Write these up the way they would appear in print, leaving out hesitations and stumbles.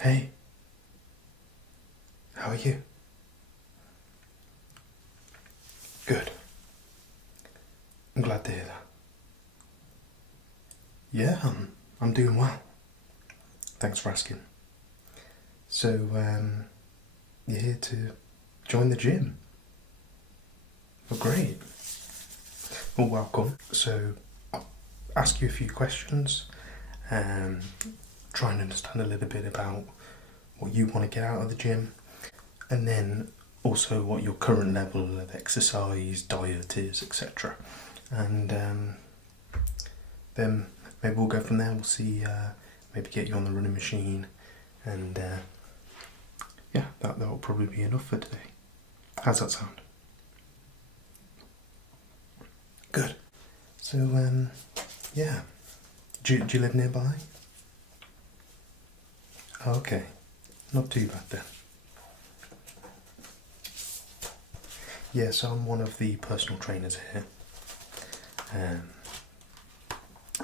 Hey, how are you? Good. I'm glad to hear that. Yeah, I'm doing well. Thanks for asking. So, you're here to join the gym? Well, great. Well, welcome. So, I'll ask you a few questions, and try and understand a little bit about what you want to get out of the gym, and then also what your current level of exercise, diet is, etc. And then maybe we'll go from there. We'll see, maybe get you on the running machine, and yeah, that'll probably be enough for today. How's that sound? Good. So, yeah. Do you live nearby? Oh, okay. Not too bad then. Yeah, so I'm one of the personal trainers here.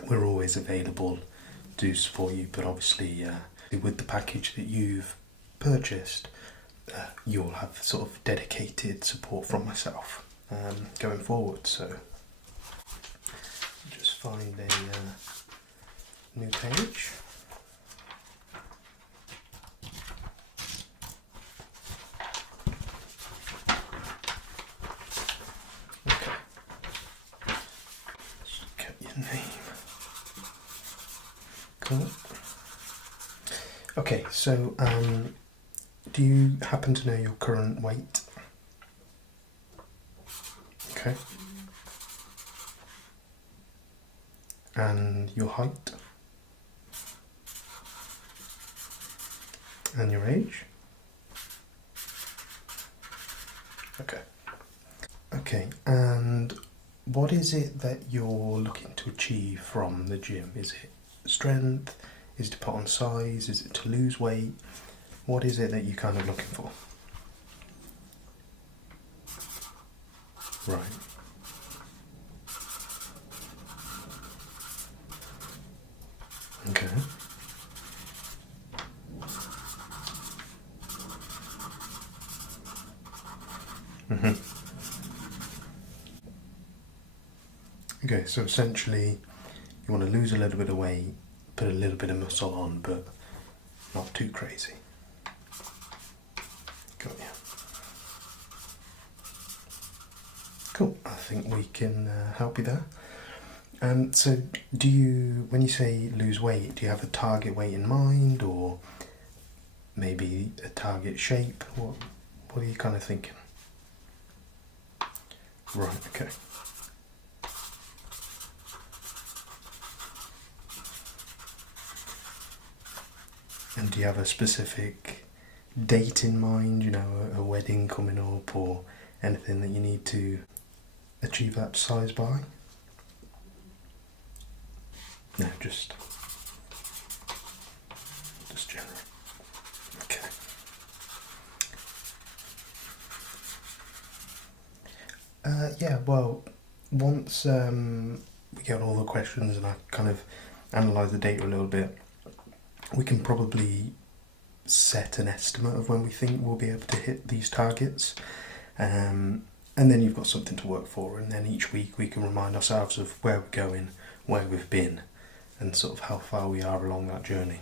We're always available to support you, but obviously with the package that you've purchased, you'll have sort of dedicated support from myself going forward. So just find a new page. Okay. Just get your name. Cool. Okay, so do you happen to know your current weight? Okay. And your height? And your age? Okay. Okay, and what is it that you're looking to achieve from the gym? Is it strength? Is it to put on size? Is it to lose weight? What is it that you're kind of looking for? Right. Okay. Okay, so essentially you want to lose a little bit of weight, put a little bit of muscle on, but not too crazy. Got you. Cool. I think we can help you there. So, when you say lose weight, do you have a target weight in mind, or maybe a target shape? What are you kind of thinking? Right. Okay. And do you have a specific date in mind? You know, a wedding coming up, or anything that you need to achieve that size by? No, just general. Okay. Yeah. Well, once we get all the questions and I kind of analyse the data a little bit, we can probably set an estimate of when we think we'll be able to hit these targets. And then you've got something to work for, and then each week we can remind ourselves of where we're going, where we've been, and sort of how far we are along that journey.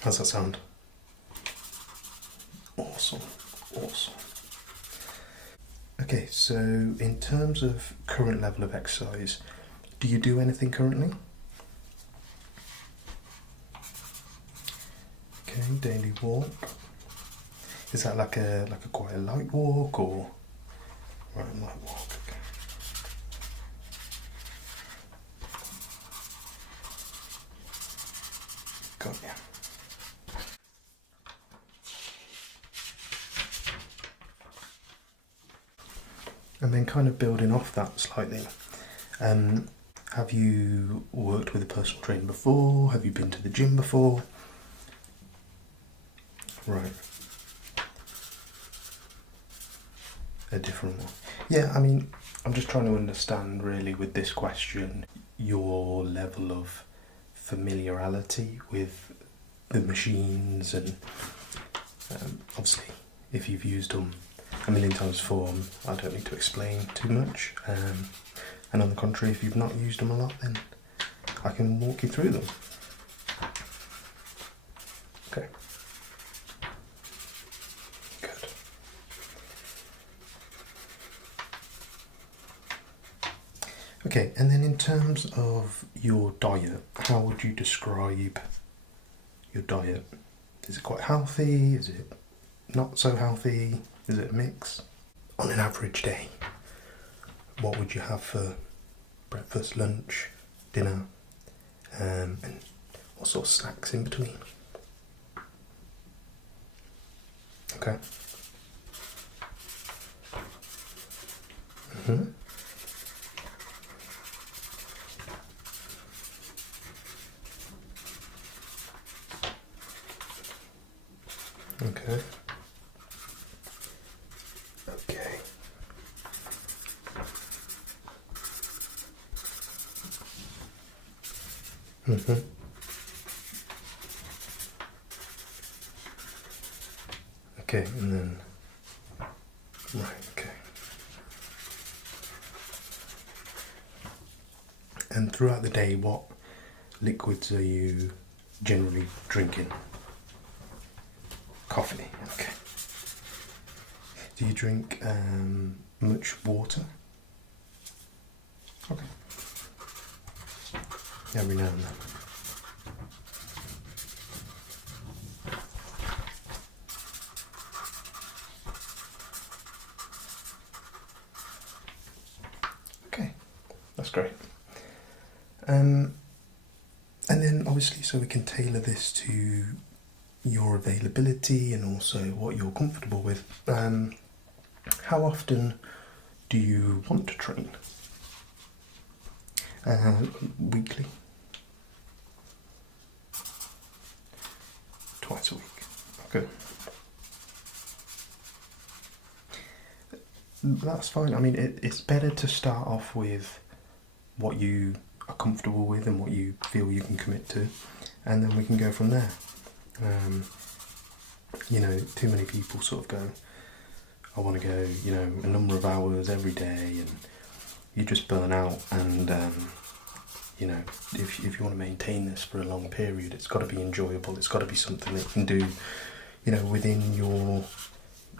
How's that sound? Awesome. Okay, so in terms of current level of exercise, do you do anything currently? Okay, daily walk. Is that like a quite a light walk, or? Right, light walk. Okay. Got you. And then kind of building off that slightly, have you worked with a personal trainer before? Have you been to the gym before? Right. A different one. Yeah, I mean, I'm just trying to understand really with this question your level of familiarity with the machines, and obviously if you've used them a million times before, I don't need to explain too much. And on the contrary, if you've not used them a lot, then I can walk you through them. Okay. Good. Okay, and then in terms of your diet, how would you describe your diet? Is it quite healthy? Is it not so healthy? Is it a mix? On an average day, what would you have for breakfast, lunch, dinner, and what sort of snacks in between? Okay. Mm-hmm. Okay. Okay. Mm-hmm. Okay, and then, right, okay. And throughout the day, what liquids are you generally drinking? Coffee, okay. Do you drink much water? Okay. Every now and then. Okay, that's great. And then obviously, so we can tailor this to your availability and also what you're comfortable with. How often do you want to train? Weekly? Twice a week. Okay. That's fine. I mean, it's better to start off with what you are comfortable with and what you feel you can commit to, and then we can go from there. Too many people sort of go, I want to go, a number of hours every day, and you just burn out. And if you want to maintain this for a long period, it's got to be enjoyable. It's got to be something that you can do, within your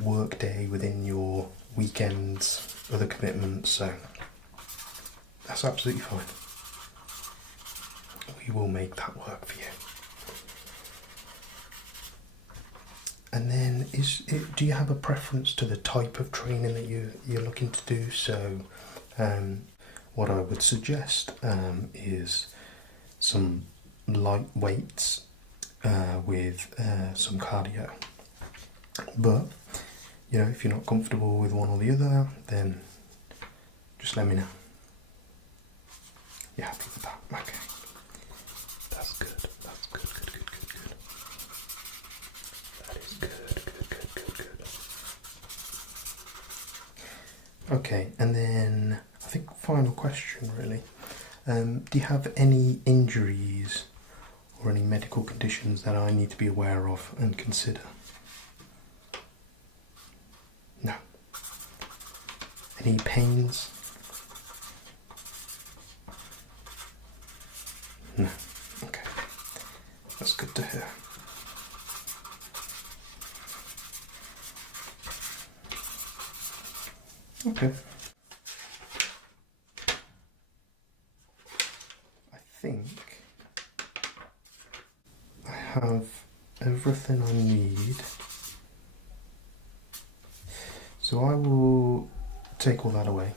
work day, within your weekends, other commitments. So that's absolutely fine. We will make that work for you. And then, do you have a preference to the type of training that you're looking to do? So, what I would suggest is some light weights with some cardio. But, if you're not comfortable with one or the other, then just let me know. You're happy with that? Okay. That's good. That's good. That is good. Okay, and then I think final question really. Do you have any injuries or any medical conditions that I need to be aware of and consider? No. Any pains? No. Okay. That's good to hear. Okay. I think I have everything I need. So I will take all that away,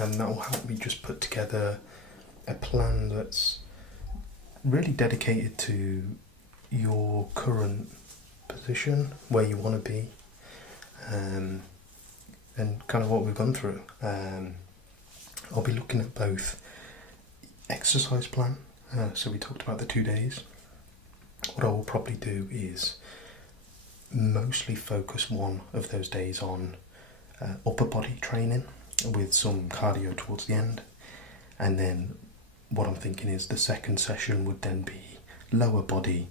and that will help me just put together a plan that's really dedicated to your current position, where you want to be, and kind of what we've gone through. I'll be looking at both exercise plan, so we talked about the 2 days. What I will probably do is mostly focus one of those days on upper body training with some cardio towards the end, and then what I'm thinking is the second session would then be lower body,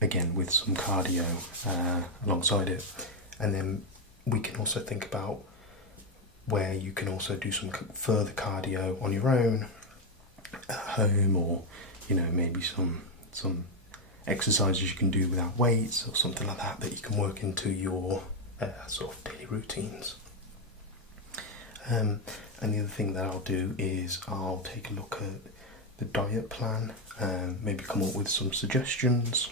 again with some cardio alongside it. And then we can also think about where you can also do some further cardio on your own at home, or maybe some exercises you can do without weights or something like that you can work into your sort of daily routines. And the other thing that I'll do is I'll take a look at the diet plan, maybe come up with some suggestions,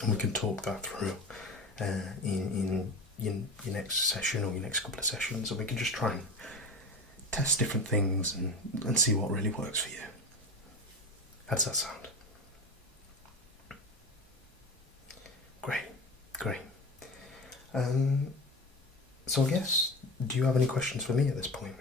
and we can talk that through in your next session or your next couple of sessions, and we can just try and test different things and see what really works for you. How does that sound? Great. So I guess, do you have any questions for me at this point?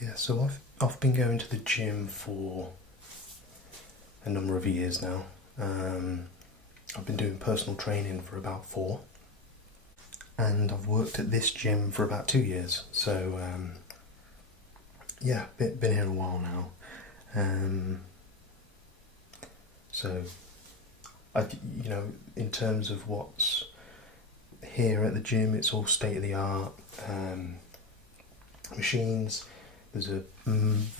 Yeah, so I've been going to the gym for a number of years now. I've been doing personal training for about 4, and I've worked at this gym for about 2 years. So yeah, been here a while now. So in terms of what's here at the gym, it's all state of the art machines. There's a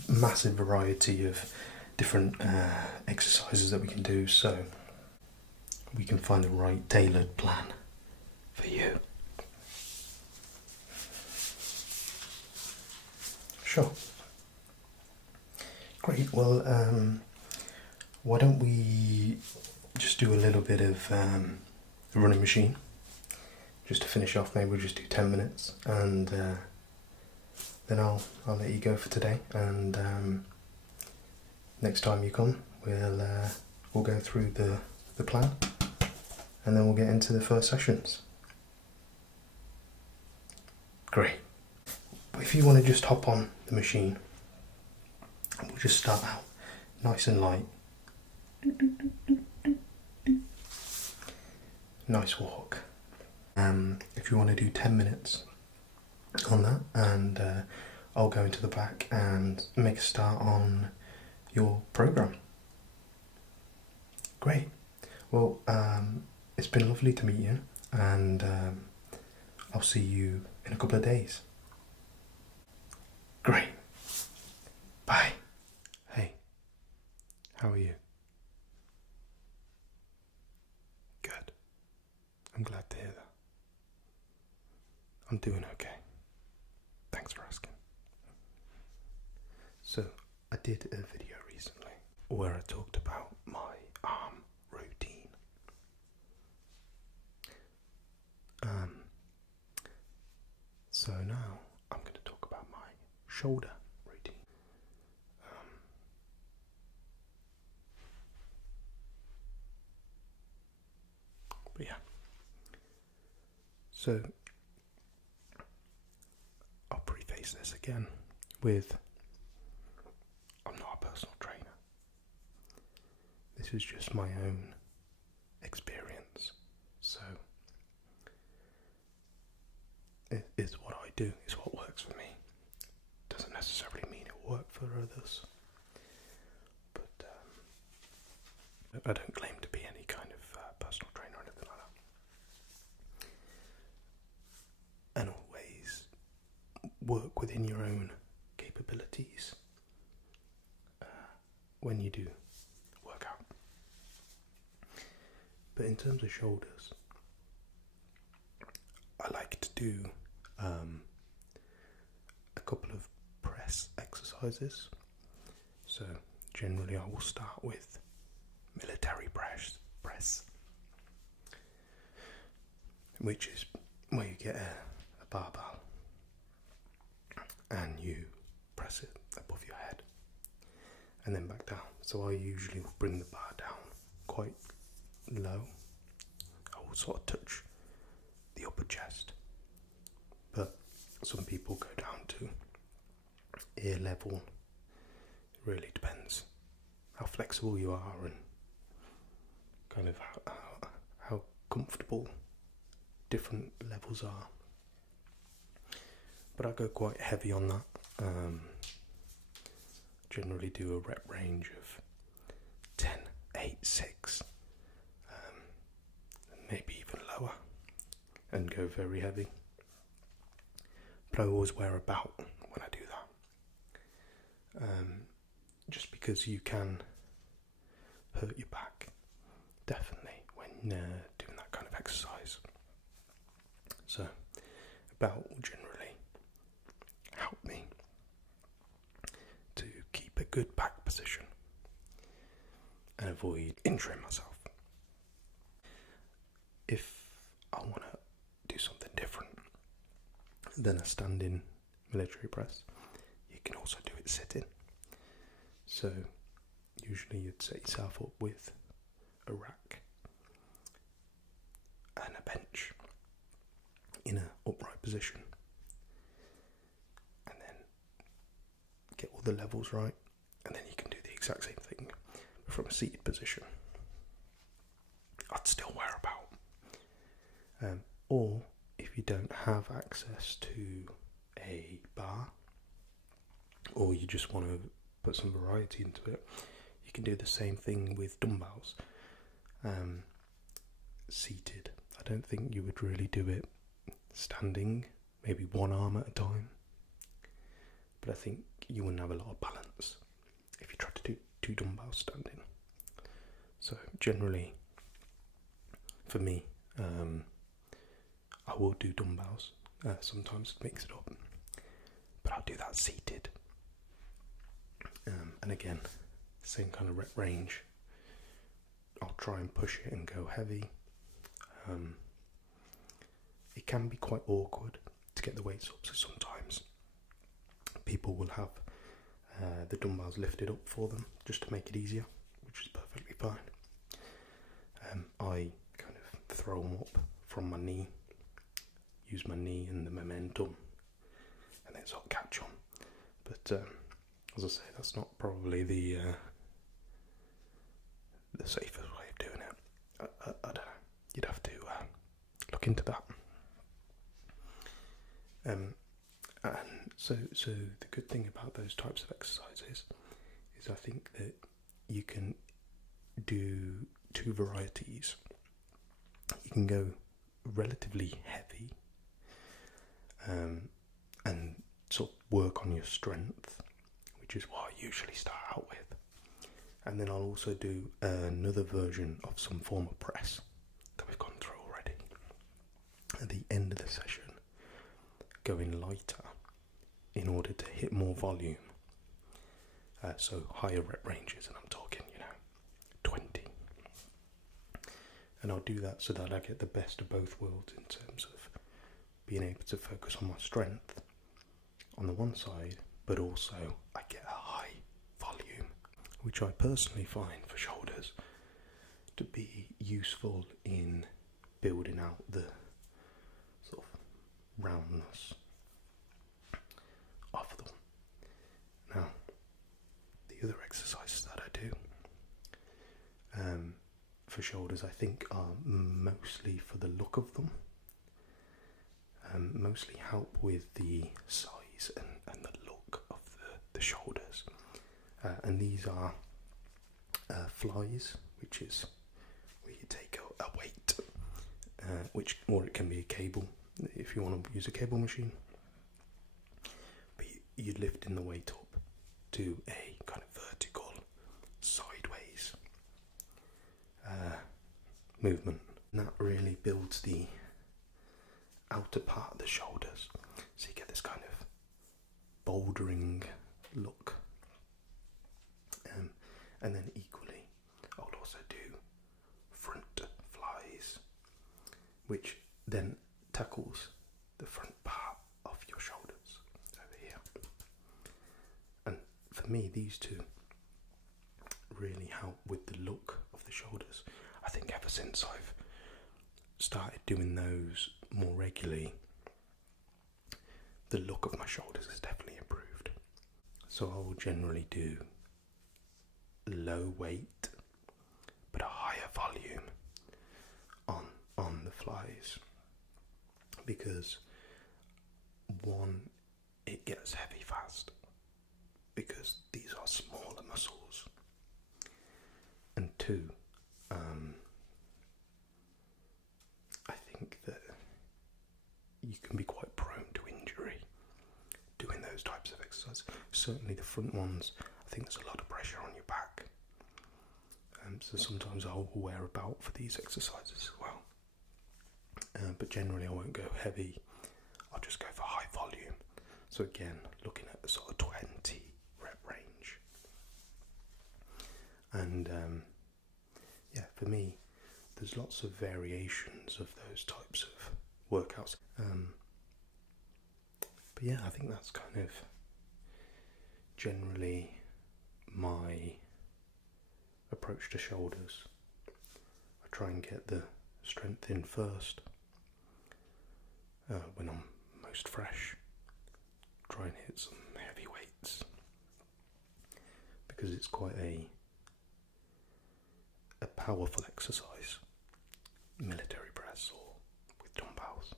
massive variety of different exercises that we can do, so we can find the right tailored plan for you. Sure. Great. Well, why don't we just do a little bit of a running machine, just to finish off. Maybe we'll just do 10 minutes, and then I'll let you go for today. And next time you come, we'll go through the plan, and then we'll get into the first sessions. Great. If you want to just hop on the machine, we'll just start out nice and light. Nice walk. If you want to do 10 minutes on that, and I'll go into the back and make a start on your program. Great. Well, it's been lovely to meet you, and I'll see you in a couple of days. Great. Bye. Hey, how are you? Good. I'm glad to hear that. I'm doing okay. Thanks for asking. So, I did a video recently where I talked about my arm routine. So now I'm going to talk about my shoulder routine. But yeah. So I'll preface this again with, I'm not a personal trainer. This is just my own experience. So it's what I do, it's what works for me. Doesn't necessarily mean it will work for others. But I don't claim to be any kind of personal trainer or anything like that. And always work within your own capabilities when you do work out. But in terms of shoulders, I like to do a couple of press exercises. So generally I will start with military press, which is where you get a barbell and you press it above your head and then back down. So I usually will bring the bar down quite low. I will sort of touch the upper chest, but some people go down to ear level. It really depends how flexible you are and kind of how comfortable different levels are. but I go quite heavy on that. Generally do a rep range of 10, 8, 6, maybe even lower, and go very heavy. But I always wear a belt when I do that, just because you can hurt your back, definitely, when doing that kind of exercise. So a belt will generally help me to keep a good back position and avoid injuring myself. If I want to do something different than a standing military press, you can also do it sitting. So usually you'd set yourself up with a rack and a bench in an upright position, and then get all the levels right, and then you can do the exact same thing but from a seated position. I'd still wear a belt, or if you don't have access to a bar, or you just want to put some variety into it, you can do the same thing with dumbbells, seated. I don't think you would really do it standing, maybe one arm at a time, but I think you wouldn't have a lot of balance if you tried to do 2 dumbbells standing. So generally, for me, I will do dumbbells, sometimes to mix it up, but I'll do that seated. And again, same kind of rep range. I'll try and push it and go heavy. It can be quite awkward to get the weights up, so sometimes people will have the dumbbells lifted up for them just to make it easier, which is perfectly fine. I kind of throw them up from my knee, use my knee and the momentum, and then sort of catch them. But as I say, that's not probably the safest way of doing it. I don't know. You'd have to look into that. And so the good thing about those types of exercises is I think that you can do 2 varieties. You can go relatively heavy, and sort of work on your strength, which is what I usually start out with. And then I'll also do another version of some form of press that we've gone through already. At the end of the session, going lighter in order to hit more volume. So higher rep ranges, and I'm talking, 20. And I'll do that so that I get the best of both worlds in terms of being able to focus on my strength on the one side, but also I get a high volume, which I personally find for shoulders to be useful in building out the sort of roundness of them. Now, the other exercises that I do for shoulders, I think, are mostly for the look of them, mostly help with the size and the look of the shoulders. And these are flies, which is where you take a weight, or it can be a cable if you want to use a cable machine. But you're lifting the weight up to a kind of vertical, sideways movement. And that really builds the outer part of the shoulders, so you get this kind of bouldering look. And then equally, I'll also do front flies, which then tackles the front part of your shoulders over here. And for me, these two really help with the look of the shoulders. I think ever since I've started doing those more regularly, the look of my shoulders has definitely improved. So I will generally do low weight but a higher volume on the flies, because one, as heavy fast, because these are smaller muscles. And two, I think that you can be quite prone to injury doing those types of exercises. Certainly the front ones, I think there's a lot of pressure on your back. So sometimes I'll wear a belt for these exercises as well. But generally I won't go heavy, I'll just go for high volume. So again, looking at the sort of 20 rep range. And yeah, for me, there's lots of variations of those types of workouts. But yeah, I think that's kind of generally my approach to shoulders. I try and get the strength in first when I'm most fresh. Try and hit some heavy weights because it's quite a powerful exercise, military press or with dumbbells.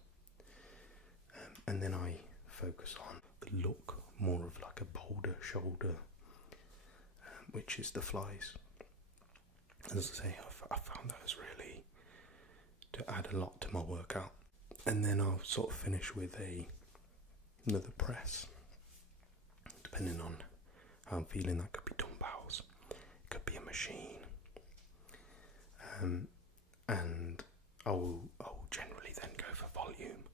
And then I focus on the look more of like a bolder shoulder, which is the flies. As I say, I found those really to add a lot to my workout. And then I'll sort of finish with another press, depending on how I'm feeling. That could be dumbbells, it could be a machine, and I'll generally then go for volume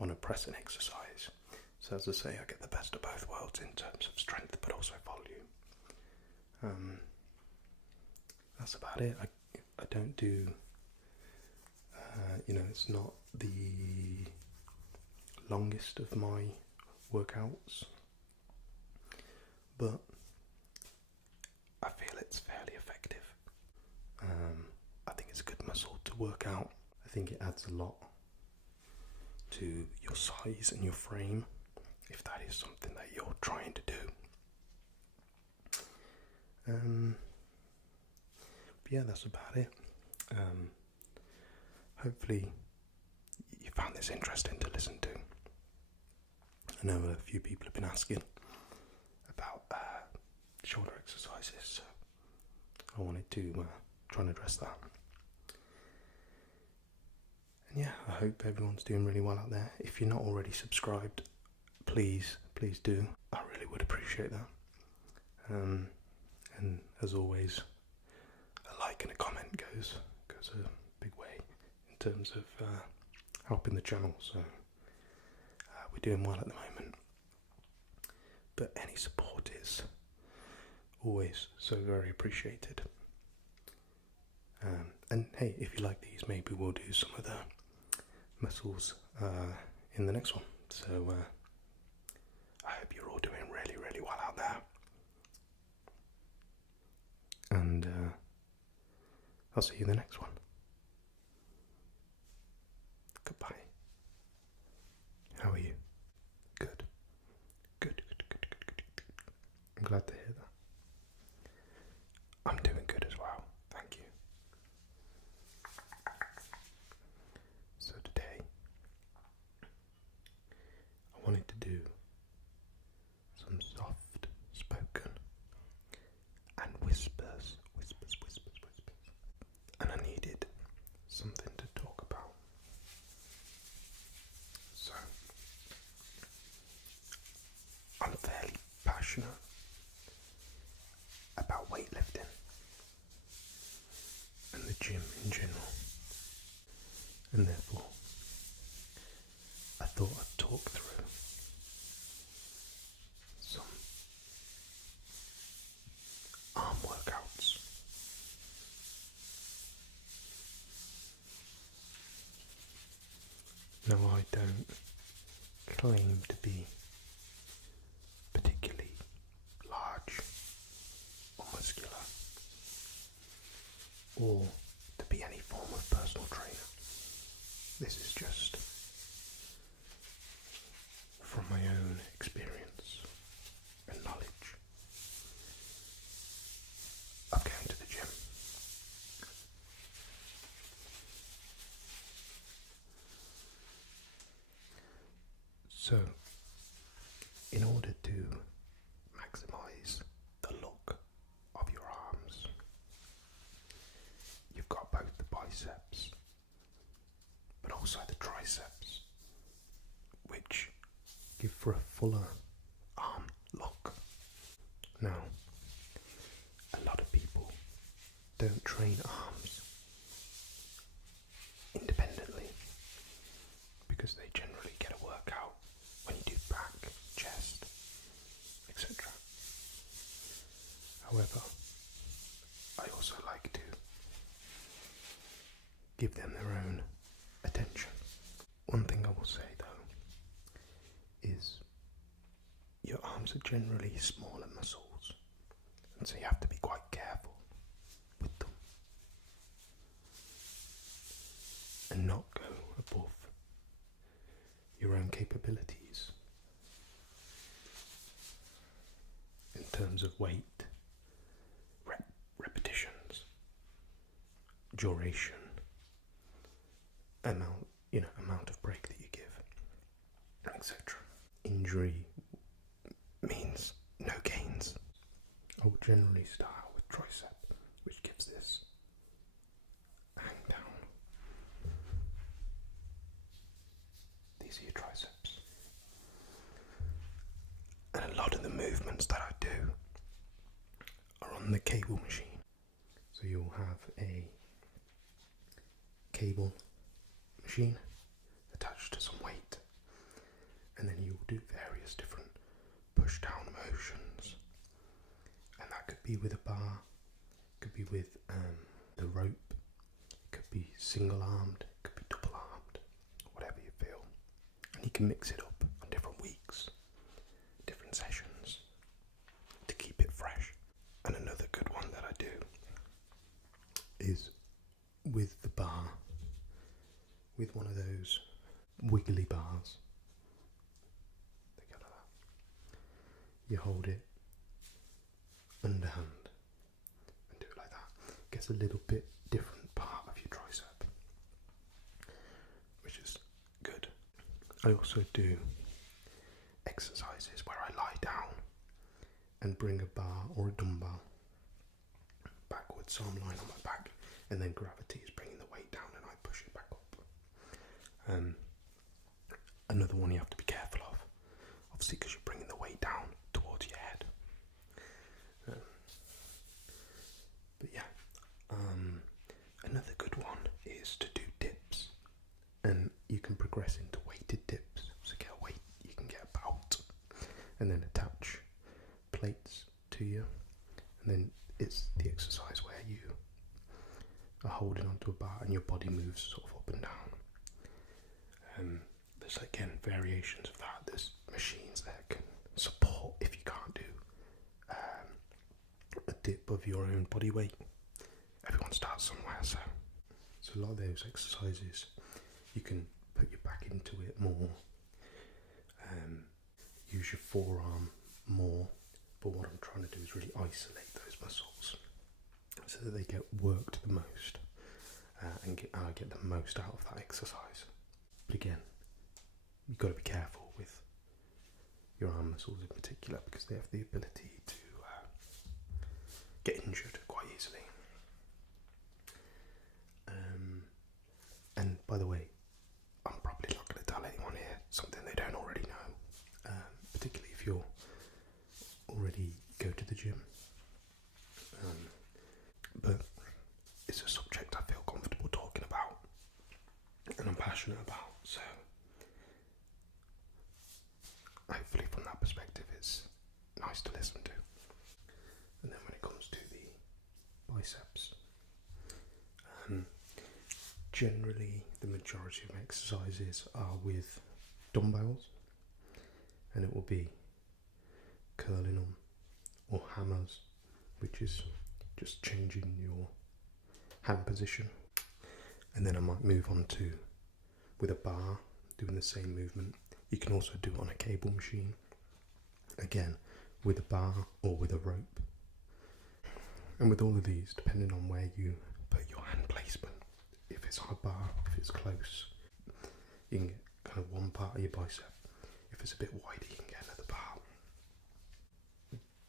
on a pressing exercise. So as I say, I get the best of both worlds in terms of strength, but also volume. That's about it. I don't do, it's not the longest of my workouts, but I feel it's fairly effective. I think it's a good muscle to work out. I think it adds a lot to your size and your frame, if that is something that you're trying to do. But yeah, that's about it. Hopefully you found this interesting to listen to. I know a few people have been asking about shoulder exercises, so I wanted to try and address that. And yeah, I hope everyone's doing really well out there. If you're not already subscribed, please do. I really would appreciate that. And as always, a like and a comment goes a big way in terms of helping the channel. So we're doing well at the moment, but any support is always so very appreciated. And hey, if you like these, maybe we'll do some of the muscles in the next one. So I hope you're all doing really, really well out there. And I'll see you in the next one. Goodbye. How are you? Good. Good. I'm glad to hear that. I'm doing good as well. Thank you. So today, I wanted to do some soft spoken and whispers. And I needed something to talk about. So, I'm fairly passionate about weightlifting and the gym in general, and therefore I thought I'd talk through some arm workouts. Now, I don't claim to be particularly large or muscular, or to be any form of personal trainer. This is just from my own experience and knowledge of going to the gym. So, in order to maximize the look of your arms, you've got both the biceps but also the triceps, which give for a fuller arm look. Now, a lot of people don't train arms independently because they generally get a workout when you do back, chest, etc. However, I also like to give them their own attention. One thing I will say though is your arms are generally smaller muscles, and so you have to be quite careful with them and not go above your own capabilities in terms of weight, repetitions, duration, amount of break that you give, etc. Injury means no gains. I will generally start out with tricep, which gives this hang down. These are your triceps. And a lot of the movements that I do are on the cable machine. So you'll have a cable machine attached to some weight, and then you'll do various different push down motions, and that could be with a bar, could be with the rope, could be single armed, could be double armed, whatever you feel. And you can mix it up on different weeks, different sessions, to keep it fresh. And another good one that I do is with the bar, with one of those wiggly bars. They go like that. You hold it underhand and do it like that. Gets a little bit different part of your tricep, which is good. I also do exercises where I lie down and bring a bar or a dumbbell backwards, so I'm lying on my back, and then gravity is bringing the weight down and I push it back up. Another one you have to be careful of, obviously, because you're bringing the weight down towards your head. But yeah, another good one is to do dips, and you can progress into weighted dips. So get a weight, you can get a belt, and then attach plates to you, and then it's the exercise where you are holding onto a bar and your body moves sort of up and down. There's again variations of that. There's machines that can support if you can't do a dip of your own body weight. Everyone starts somewhere, so a lot of those exercises you can put your back into it more, use your forearm more, but what I'm trying to do is really isolate those muscles so that they get worked the most, and get the most out of that exercise. But again, you've got to be careful with your arm muscles in particular, because they have the ability to get injured quite easily. And by the way, I'm probably not going to tell anyone here something they don't already know, particularly if you're already go to the gym. But it's a subject I feel comfortable talking about and I'm passionate about, so hopefully from that perspective it's nice to listen to. And then when it comes to the biceps, generally the majority of my exercises are with dumbbells, and it will be curling them or hammers, which is just changing your hand position. And then I might move on to with a bar, doing the same movement. You can also do it on a cable machine, again with a bar or with a rope. And with all of these, depending on where you put your hand placement, if it's on a bar, if it's close, you can get kind of one part of your bicep. If it's a bit wider, you can get another part.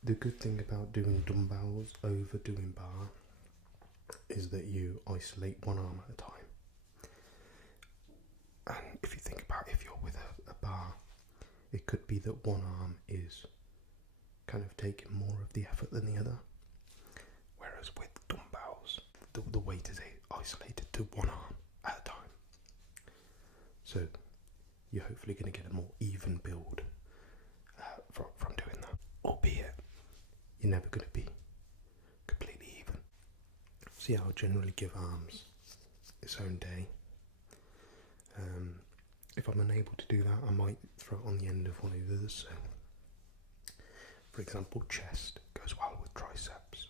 The good thing about doing dumbbells over doing bar is that you isolate one arm at a time. And if you think about if you're with a bar, it could be that one arm is kind of taking more of the effort than the other. Whereas with dumbbells, the weight is isolated to one arm at a time. So you're hopefully going to get a more even build from doing that. Albeit, you're never going to be completely even. So yeah, I'll generally give arms its own day. If I'm unable to do that, I might throw it on the end of one of the others. So, for example, chest goes well with triceps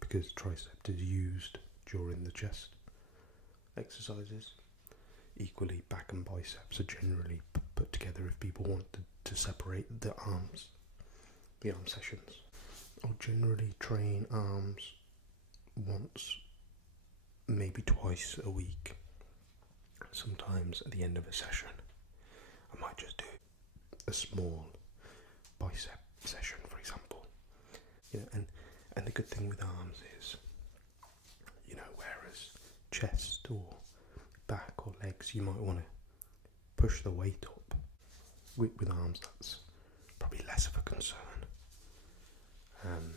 because tricep is used during the chest exercises. Equally, back and biceps are generally put together if people want to separate the arm sessions. I'll generally train arms once, maybe twice a week. Sometimes at the end of a session, I might just do a small bicep session, for example. And the good thing with arms is, whereas chest or back or legs, you might want to push the weight up. With arms, that's probably less of a concern. And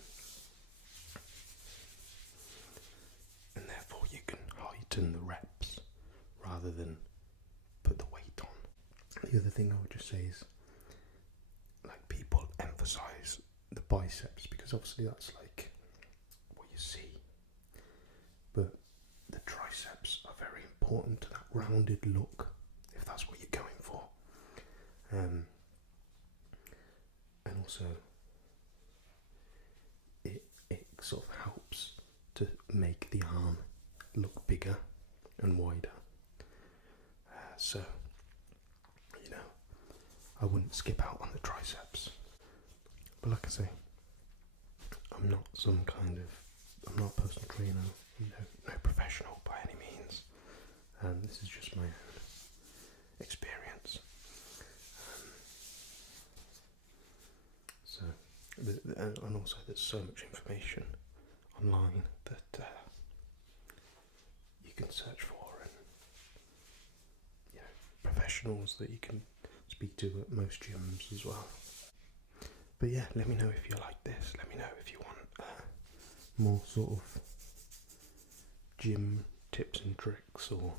therefore you can heighten the reps rather than put the weight on. The other thing I would just say is, like, people emphasise the biceps because obviously that's like what you see, but the triceps are very important to that rounded look if that's what you're going for. And also it sort of helps to make the arm look bigger and wider. So, I wouldn't skip out on the triceps. But like I say, I'm not a personal trainer, no professional by any means. This is just my own experience. And also there's so much information online that you can search for, and professionals that you can speak to at most gyms as well. But yeah, let me know if you like this. Let me know if you want more sort of gym tips and tricks or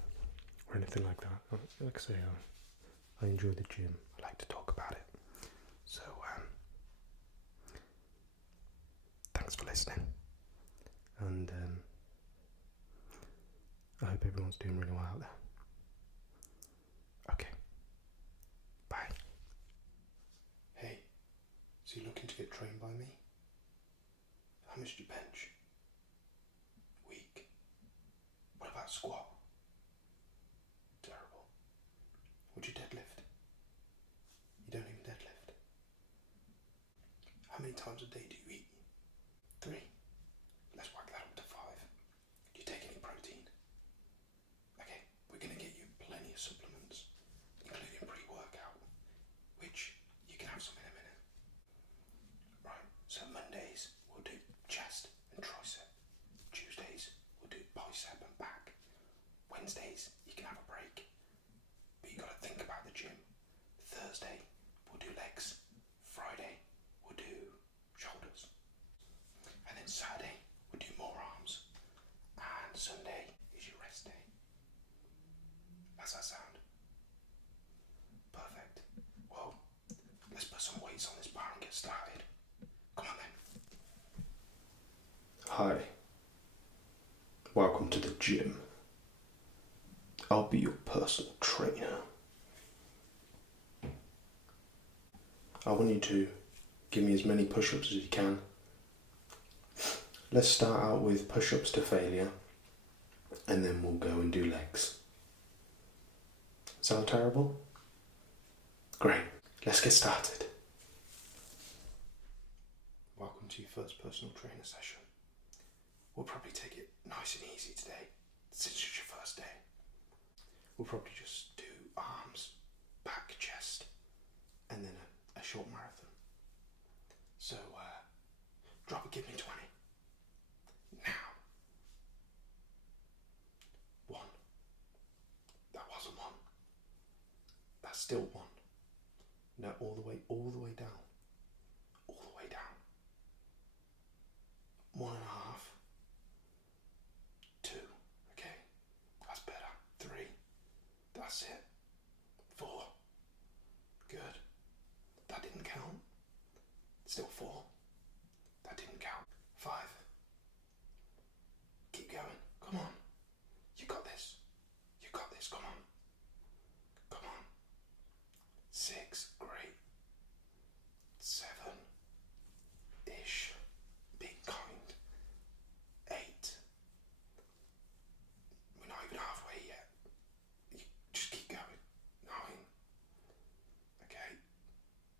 anything like that. Like I say, I enjoy the gym. I like to talk about it. So thanks for listening, and I hope everyone's doing really well out there. Okay, bye. Hey, so you're looking to get trained by me? How much do you bench? Weak. What about squat? Terrible. Would you deadlift? You don't even deadlift. How many times a day do you eat? 3. Let's whack that up to 5. Do you take any protein? Okay, we're going to get you plenty of supplements, including pre-workout, which you can have some in a minute. Right, so Mondays we'll do chest and tricep. Tuesdays we'll do bicep and back. Wednesdays you can have a break, but you got to think about the gym. Thursday we'll do legs. Friday we'll do shoulders. And then Saturday we'll do more arms. And Sunday is your rest day. How's that sound? Perfect. Well, let's put some weights on this bar and get started. Come on then. Hi. Welcome to the gym. I'll be your personal trainer. I want you to give me as many push-ups as you can. Let's start out with push-ups to failure, and then we'll go and do legs. Sound terrible? Great, let's get started. Welcome to your first personal trainer session. We'll probably take it nice and easy today, since it's your first day. We'll probably just do arms, back, chest, and then a short marathon. So, give me 20. Now. 1. That wasn't 1. That's still 1. No, all the way down. All the way down. 1.5. 2. Okay. That's better. 3. That's it. 4. Good. That didn't count. Still 4. That didn't count. 5. Keep going. Come on. You got this. You got this. Come on. Come on. 6. Great. 7-ish. Being kind. 8. We're not even halfway yet. You just keep going. 9. Okay.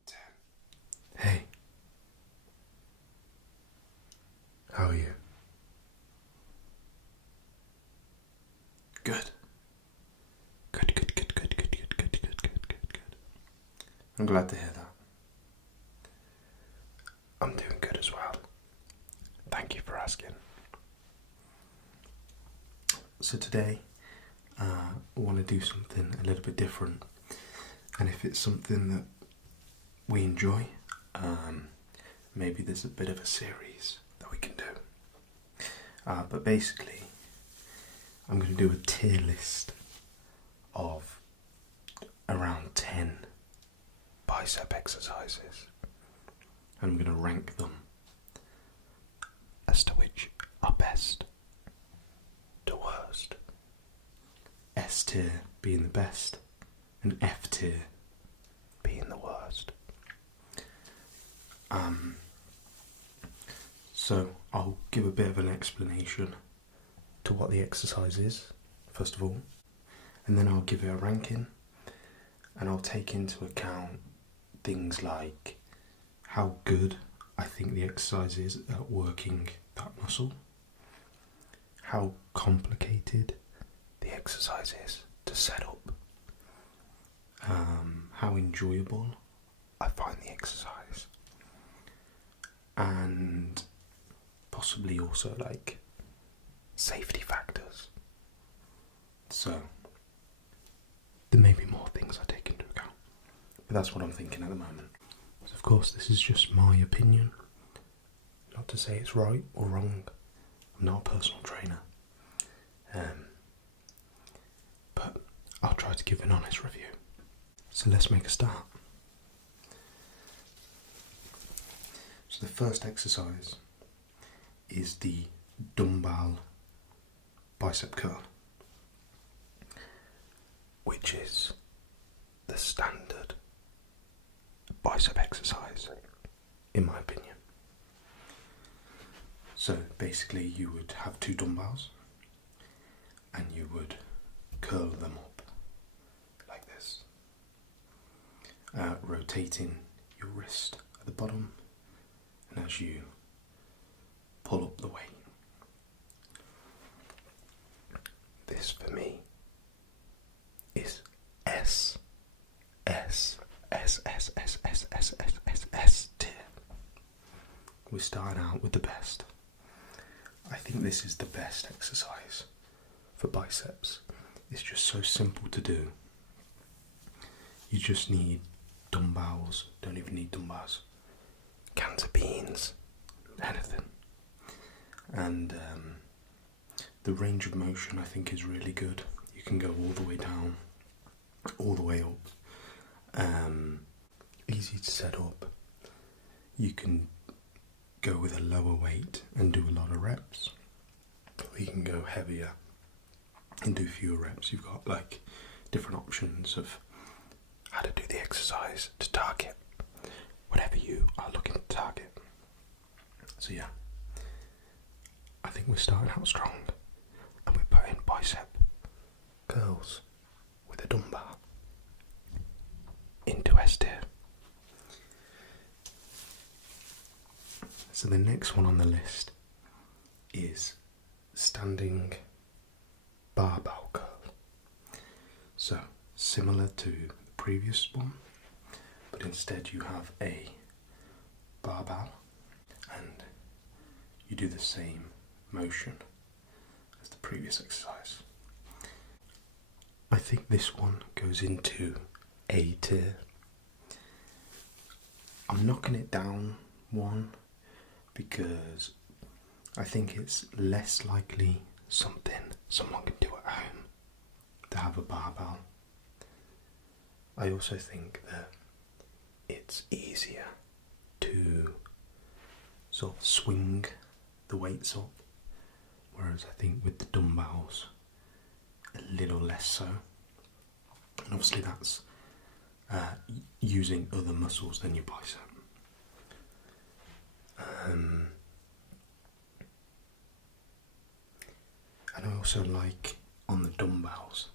10. Hey. How are you? Good. Good. I'm glad to hear that. I'm doing good as well. Thank you for asking. So today, I want to do something a little bit different. And if it's something that we enjoy, maybe there's a bit of a series that we can do. But basically, I'm going to do a tier list of around 10 bicep exercises. And I'm going to rank them as to which are best to worst. S tier being the best and F tier being the worst. So I'll give a bit of an explanation to what the exercise is, first of all, and then I'll give it a ranking, and I'll take into account things like how good I think the exercise is at working that muscle, how complicated the exercise is to set up, how enjoyable I find the exercise, and possibly also like safety factors. So there may be more things I take into account, but that's what I'm thinking at the moment. So of course this is just my opinion, not to say it's right or wrong. I'm not a personal trainer, but I'll try to give an honest review. So let's make a start. So the first exercise is the dumbbell bicep curl, which is the standard bicep exercise, in my opinion. So basically you would have 2 dumbbells and you would curl them up like this, rotating your wrist at the bottom, and as you pull up the weight. This for me is S tier. We're starting out with the best. I think this is the best exercise for biceps. It's just so simple to do. You just need dumbbells, don't even need dumbbells, cans of beans, anything. And the range of motion I think is really good. You can go all the way down, all the way up. Easy to set up. You can go with a lower weight and do a lot of reps, or you can go heavier and do fewer reps. You've got like different options of how to do the exercise to target whatever you are looking to target. So yeah, I think we're starting out strong, and we're putting bicep curls with a dumbbell into S tier. So the next one on the list is standing barbell curl. So similar to the previous one, but instead you have a barbell, and do the same motion as the previous exercise. I think this one goes into A tier. I'm knocking it down one because I think it's less likely something someone can do at home to have a barbell. I also think that it's easier to sort of swing the weights up, whereas I think with the dumbbells a little less so. And obviously that's using other muscles than your bicep. And I also like on the dumbbells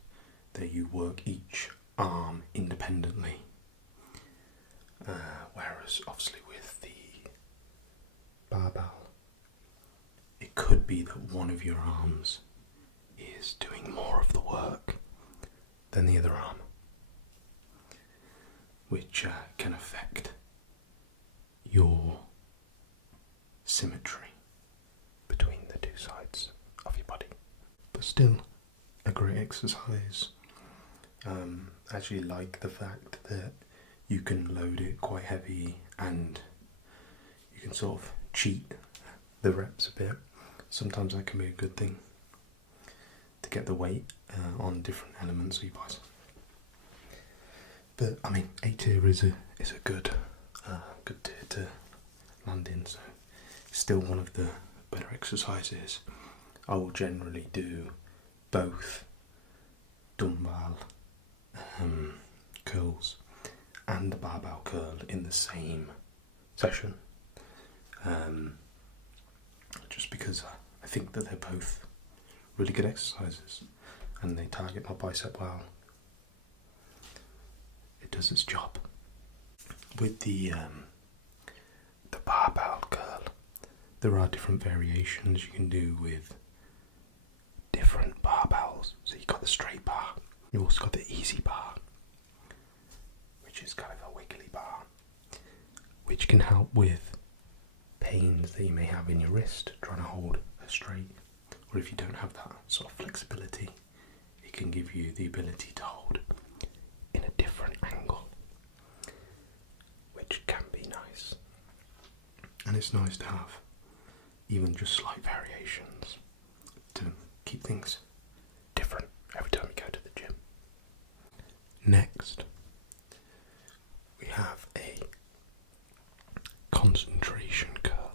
that you work each arm independently, whereas obviously with the barbell it could be that one of your arms is doing more of the work than the other arm, which can affect your symmetry between the two sides of your body. But still a great exercise. I actually like the fact that you can load it quite heavy and you can sort of cheat the reps a bit. Sometimes that can be a good thing to get the weight on different elements of your bicep. But I mean, A tier is a good tier to land in. So it's still one of the better exercises. I will generally do both dumbbell curls and the barbell curl in the same session, just because I think that they're both really good exercises and they target my bicep well. It does its job. With the barbell curl, there are different variations you can do with different barbells. So you've got the straight bar, you've also got the easy bar, which is kind of a wiggly bar, which can help with pains that you may have in your wrist trying to hold a straight, or if you don't have that sort of flexibility, it can give you the ability to hold in a different angle, which can be nice. And it's nice to have even just slight variations to keep things different every time you go to the gym. Next, we have a concentration curl.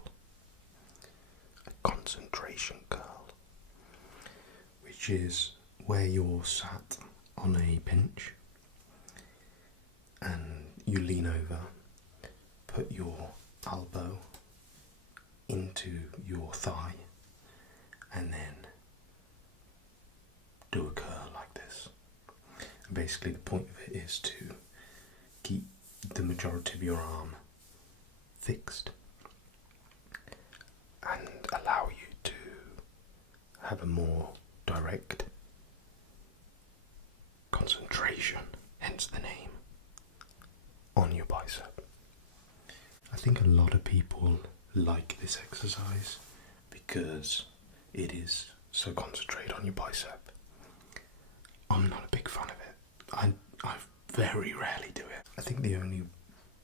A concentration curl, which is where you're sat on a bench and you lean over, put your elbow into your thigh, and then do a curl like this. And basically the point of it is to keep the majority of your arm fixed and allow you to have a more direct concentration, hence the name, on your bicep. I think a lot of people like this exercise because it is so concentrated on your bicep. I'm not a big fan of it. I very rarely do it. I think the only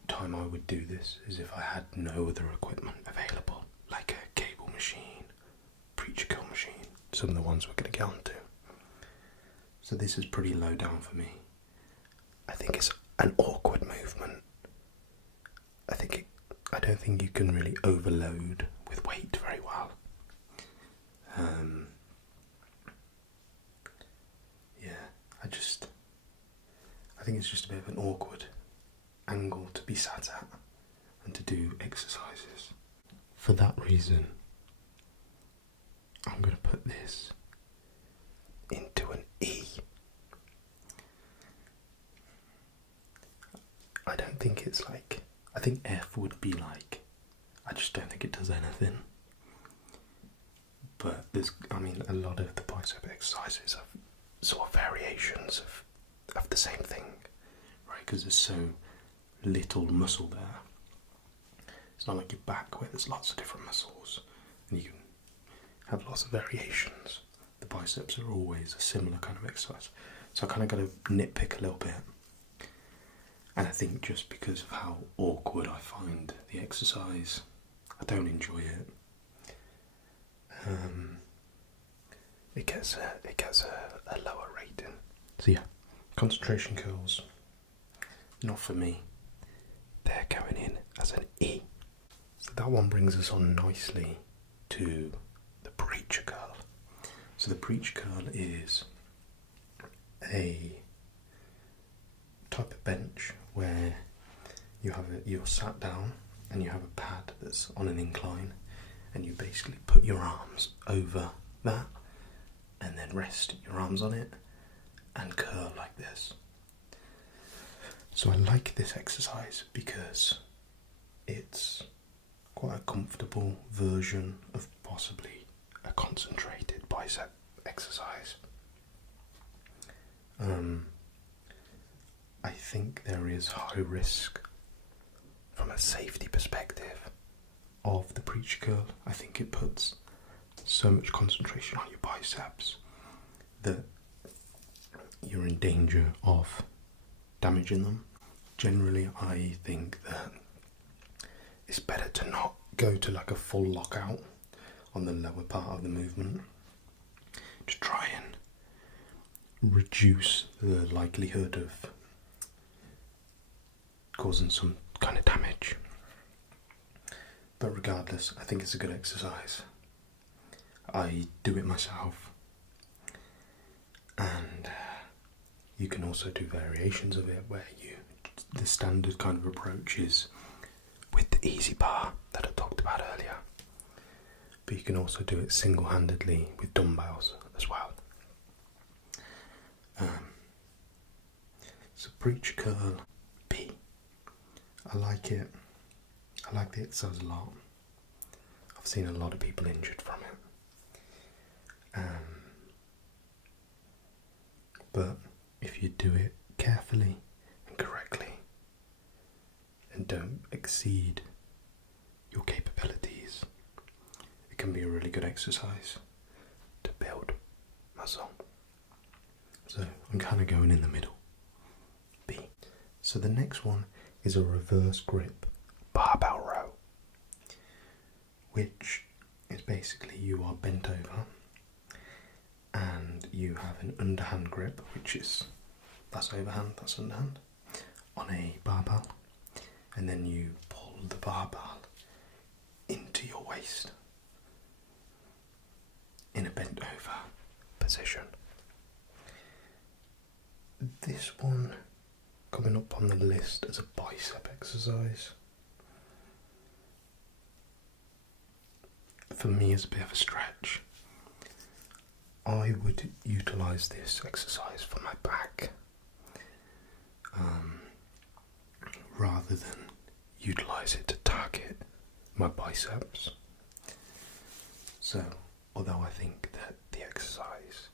time I would do this is if I had no other equipment available, like a cable machine, preacher curl machine, some of the ones we're going to get onto. So this is pretty low down for me. I think it's an awkward movement. I don't think you can really overload with weight very well. I think it's just a bit of an awkward angle to be sat at and to do exercises. For that reason, I'm going to put this into an E. I don't think it's like, I think F would be like, I just don't think it does anything. But a lot of the bicep exercises have sort of variations of the same thing, right? Because there's so little muscle there. It's not like your back where there's lots of different muscles, and you can have lots of variations. The biceps are always a similar kind of exercise, so I kind of got to nitpick a little bit. And I think just because of how awkward I find the exercise, I don't enjoy it. It gets a lower rating. So yeah, concentration curls, not for me. They're going in as an E. So that one brings us on nicely to the preacher curl. So the preacher curl is a type of bench where you're sat down and you have a pad that's on an incline, and you basically put your arms over that and then rest your arms on it and curl like this. So I like this exercise because it's quite a comfortable version of possibly a concentrated bicep exercise. I think there is high risk from a safety perspective of the preacher curl. I think it puts so much concentration on your biceps that you're in danger of damaging them. Generally, I think that it's better to not go to like a full lockout on the lower part of the movement to try and reduce the likelihood of causing some kind of damage. But regardless, I think it's a good exercise. I do it myself, and you can also do variations of it where the standard kind of approach is with the easy bar that I talked about earlier, but you can also do it single-handedly with dumbbells as well. So preacher curl B. I like it. I like the exercise a lot. I've seen a lot of people injured from it. But if you do it carefully and correctly and don't exceed your capabilities, it can be a really good exercise to build muscle. So I'm kind of going in the middle. B. So the next one is a reverse grip barbell row, which is basically you are bent over and you have an underhand grip, which is that's overhand, that's underhand, on a barbell, and then you pull the barbell into your waist in a bent over position. This one coming up on the list as a bicep exercise for me is a bit of a stretch. I would utilise this exercise for my back rather than utilise it to target my biceps. So, although I think that the exercise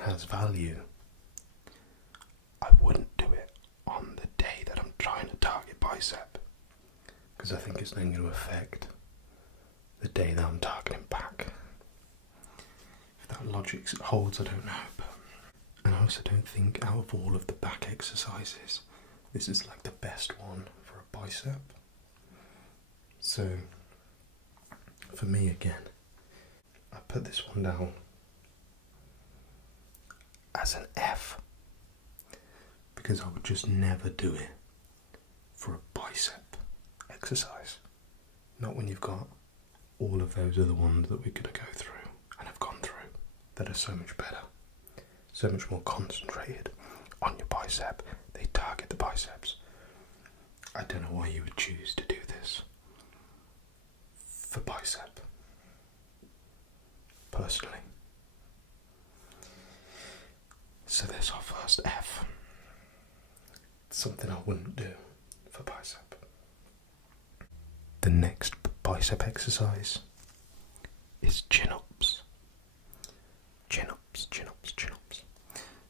has value, I wouldn't do it on the day that I'm trying to target bicep, because I think it's then going to affect the day that I'm targeting back. If that logic holds, I don't know. And I also don't think out of all of the back exercises, this is like the best one for a bicep. So, for me again, I put this one down as an F, because I would just never do it for a bicep exercise. Not when you've got all of those other ones that we're going to go through and have gone through that are so much better, so much more concentrated on your bicep. They target the biceps. I don't know why you would choose to do this for bicep, personally. So there's our first F. Something I wouldn't do for bicep. The next bicep exercise is chin-ups. Chin-ups, chin-ups, chin-ups.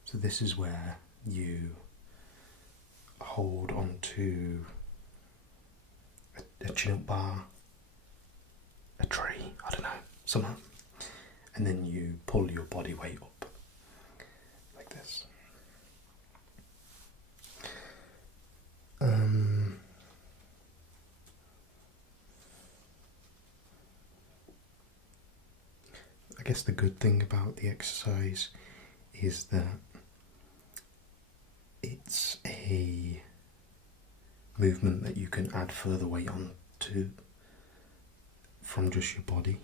So this is where you hold onto a chin-up bar, a tree, somehow, and then you pull your body weight up like this. I guess the good thing about the exercise is that it's a movement that you can add further weight on to from just your body.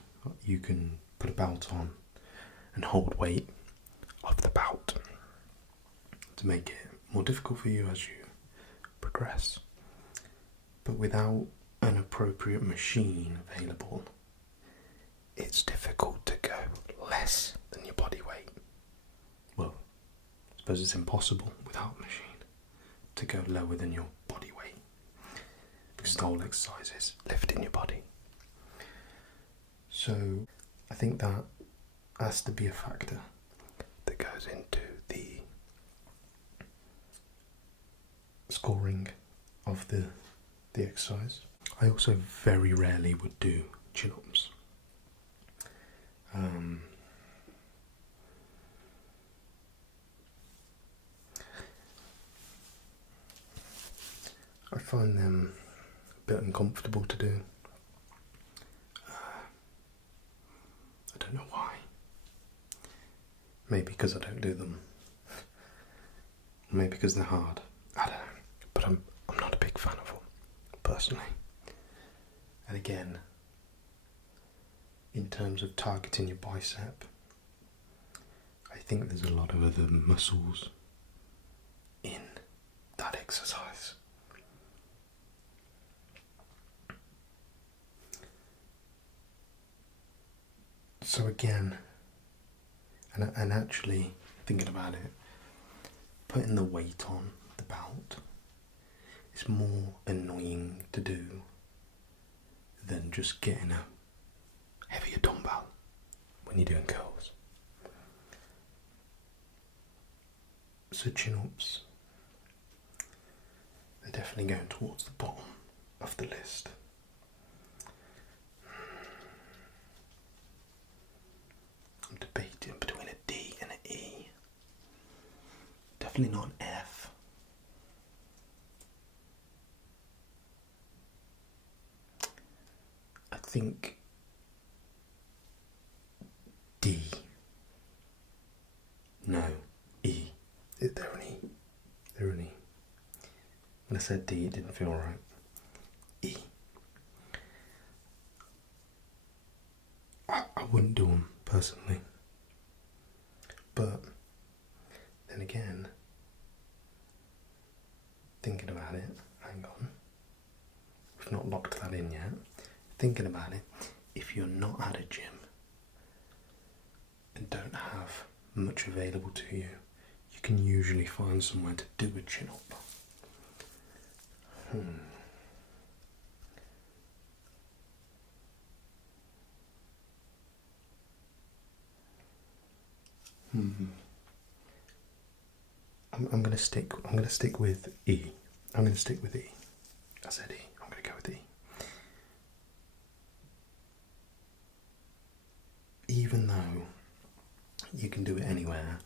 You can put a belt on and hold weight off the belt to make it more difficult for you as you progress. But without an appropriate machine available, it's difficult to go less than your body weight. Well, I suppose it's impossible without a machine to go lower than your body weight, because the whole exercise is lifting your body. So I think that has to be a factor that goes into the scoring of the exercise. I also very rarely would do chin-ups. I find them a bit uncomfortable to do. I don't know why. Maybe because I don't do them. Maybe because they're hard. I don't know. But I'm not a big fan of them, personally. And again, in terms of targeting your bicep, I think there's a lot of other muscles in that exercise. So again, and actually thinking about it, putting the weight on the belt is more annoying to do than just getting a heavier dumbbell when you're doing curls. So chin-ups, they're definitely going towards the bottom of the list. I'm debating between a D and an E. Definitely not an F. I think D. No, E. They're an E. They're an E. When I said D, it didn't feel right. E. I wouldn't do them personally. But then again, thinking about it, hang on. We've not locked that in yet. Thinking about it, if you're not at a gym and don't have much available to you, you can usually find somewhere to do a chin-up. I'm gonna stick with E. I'm gonna stick with E. I said E. I'm gonna go with E. Even though you can do it anywhere,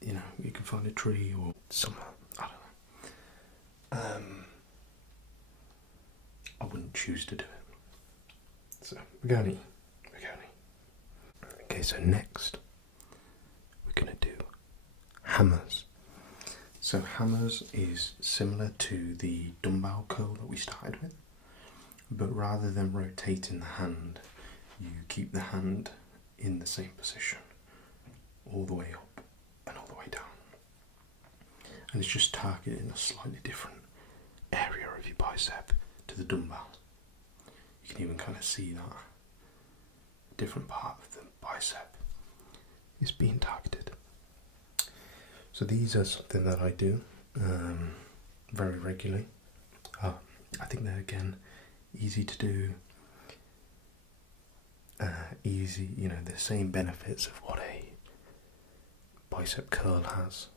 you know, you can find a tree or somewhere. I don't know. I wouldn't choose to do it. So we're going E. Okay, so next we're gonna do hammers. So hammers is similar to the dumbbell curl that we started with, but rather than rotating the hand, you keep the hand in the same position all the way up and all the way down. And it's just targeting a slightly different area of your bicep to the dumbbell. You can even kind of see that a different part of the bicep is being targeted. So these are something that I do very regularly. I think they're, again, easy to do, easy, you know, the same benefits of what a bicep curl has.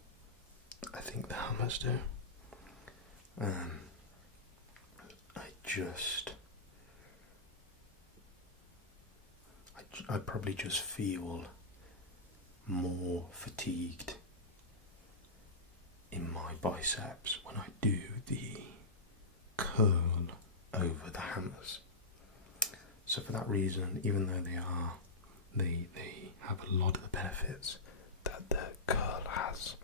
I think the hammers do. I I'd probably just feel more fatigued in my biceps when I do the curl over the hammers. So for that reason, even though they have a lot of the benefits that the curl has,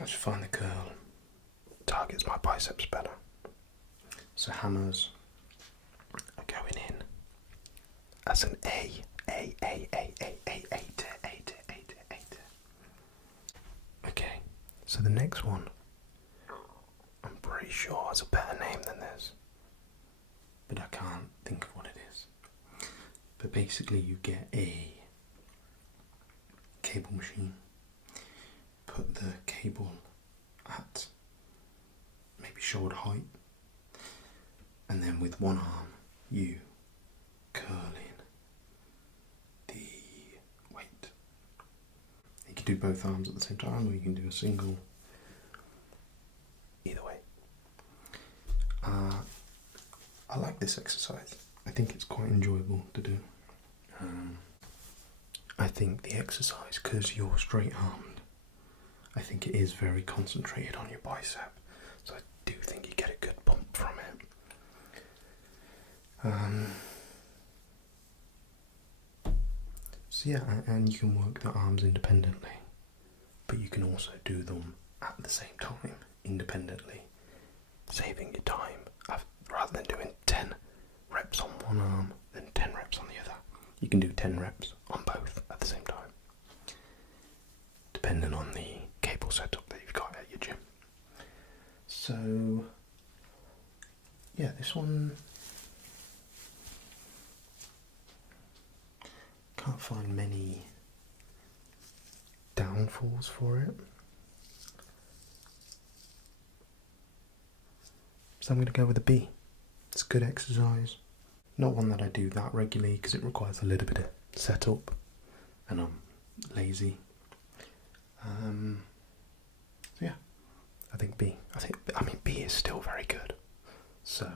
I just find the curl targets my biceps better. So hammers are going in as an A. Okay, so the next one, I'm pretty sure has a better name than this, but I can't think of what it is. But basically you get a cable machine, put the cable at maybe shoulder height, and then with one arm you curl in the weight. You can do both arms at the same time, or you can do a single. Either way. I like this exercise. I think it's quite enjoyable to do. I think the exercise, because you're straight armed, I think it is very concentrated on your bicep. So I do think you get a good pump from it. So yeah, and you can work the arms independently, but you can also do them at the same time, independently, saving your time. Rather than doing 10 reps on one arm, then 10 reps on the other, you can do 10 reps on both at the same time, depending on the cable setup that you've got at your gym. So yeah, this one, can't find many downfalls for it, so I'm going to go with a B. It's a good exercise. Not one that I do that regularly because it requires a little bit of setup and I'm lazy. So yeah, I think B. I mean B is still very good. So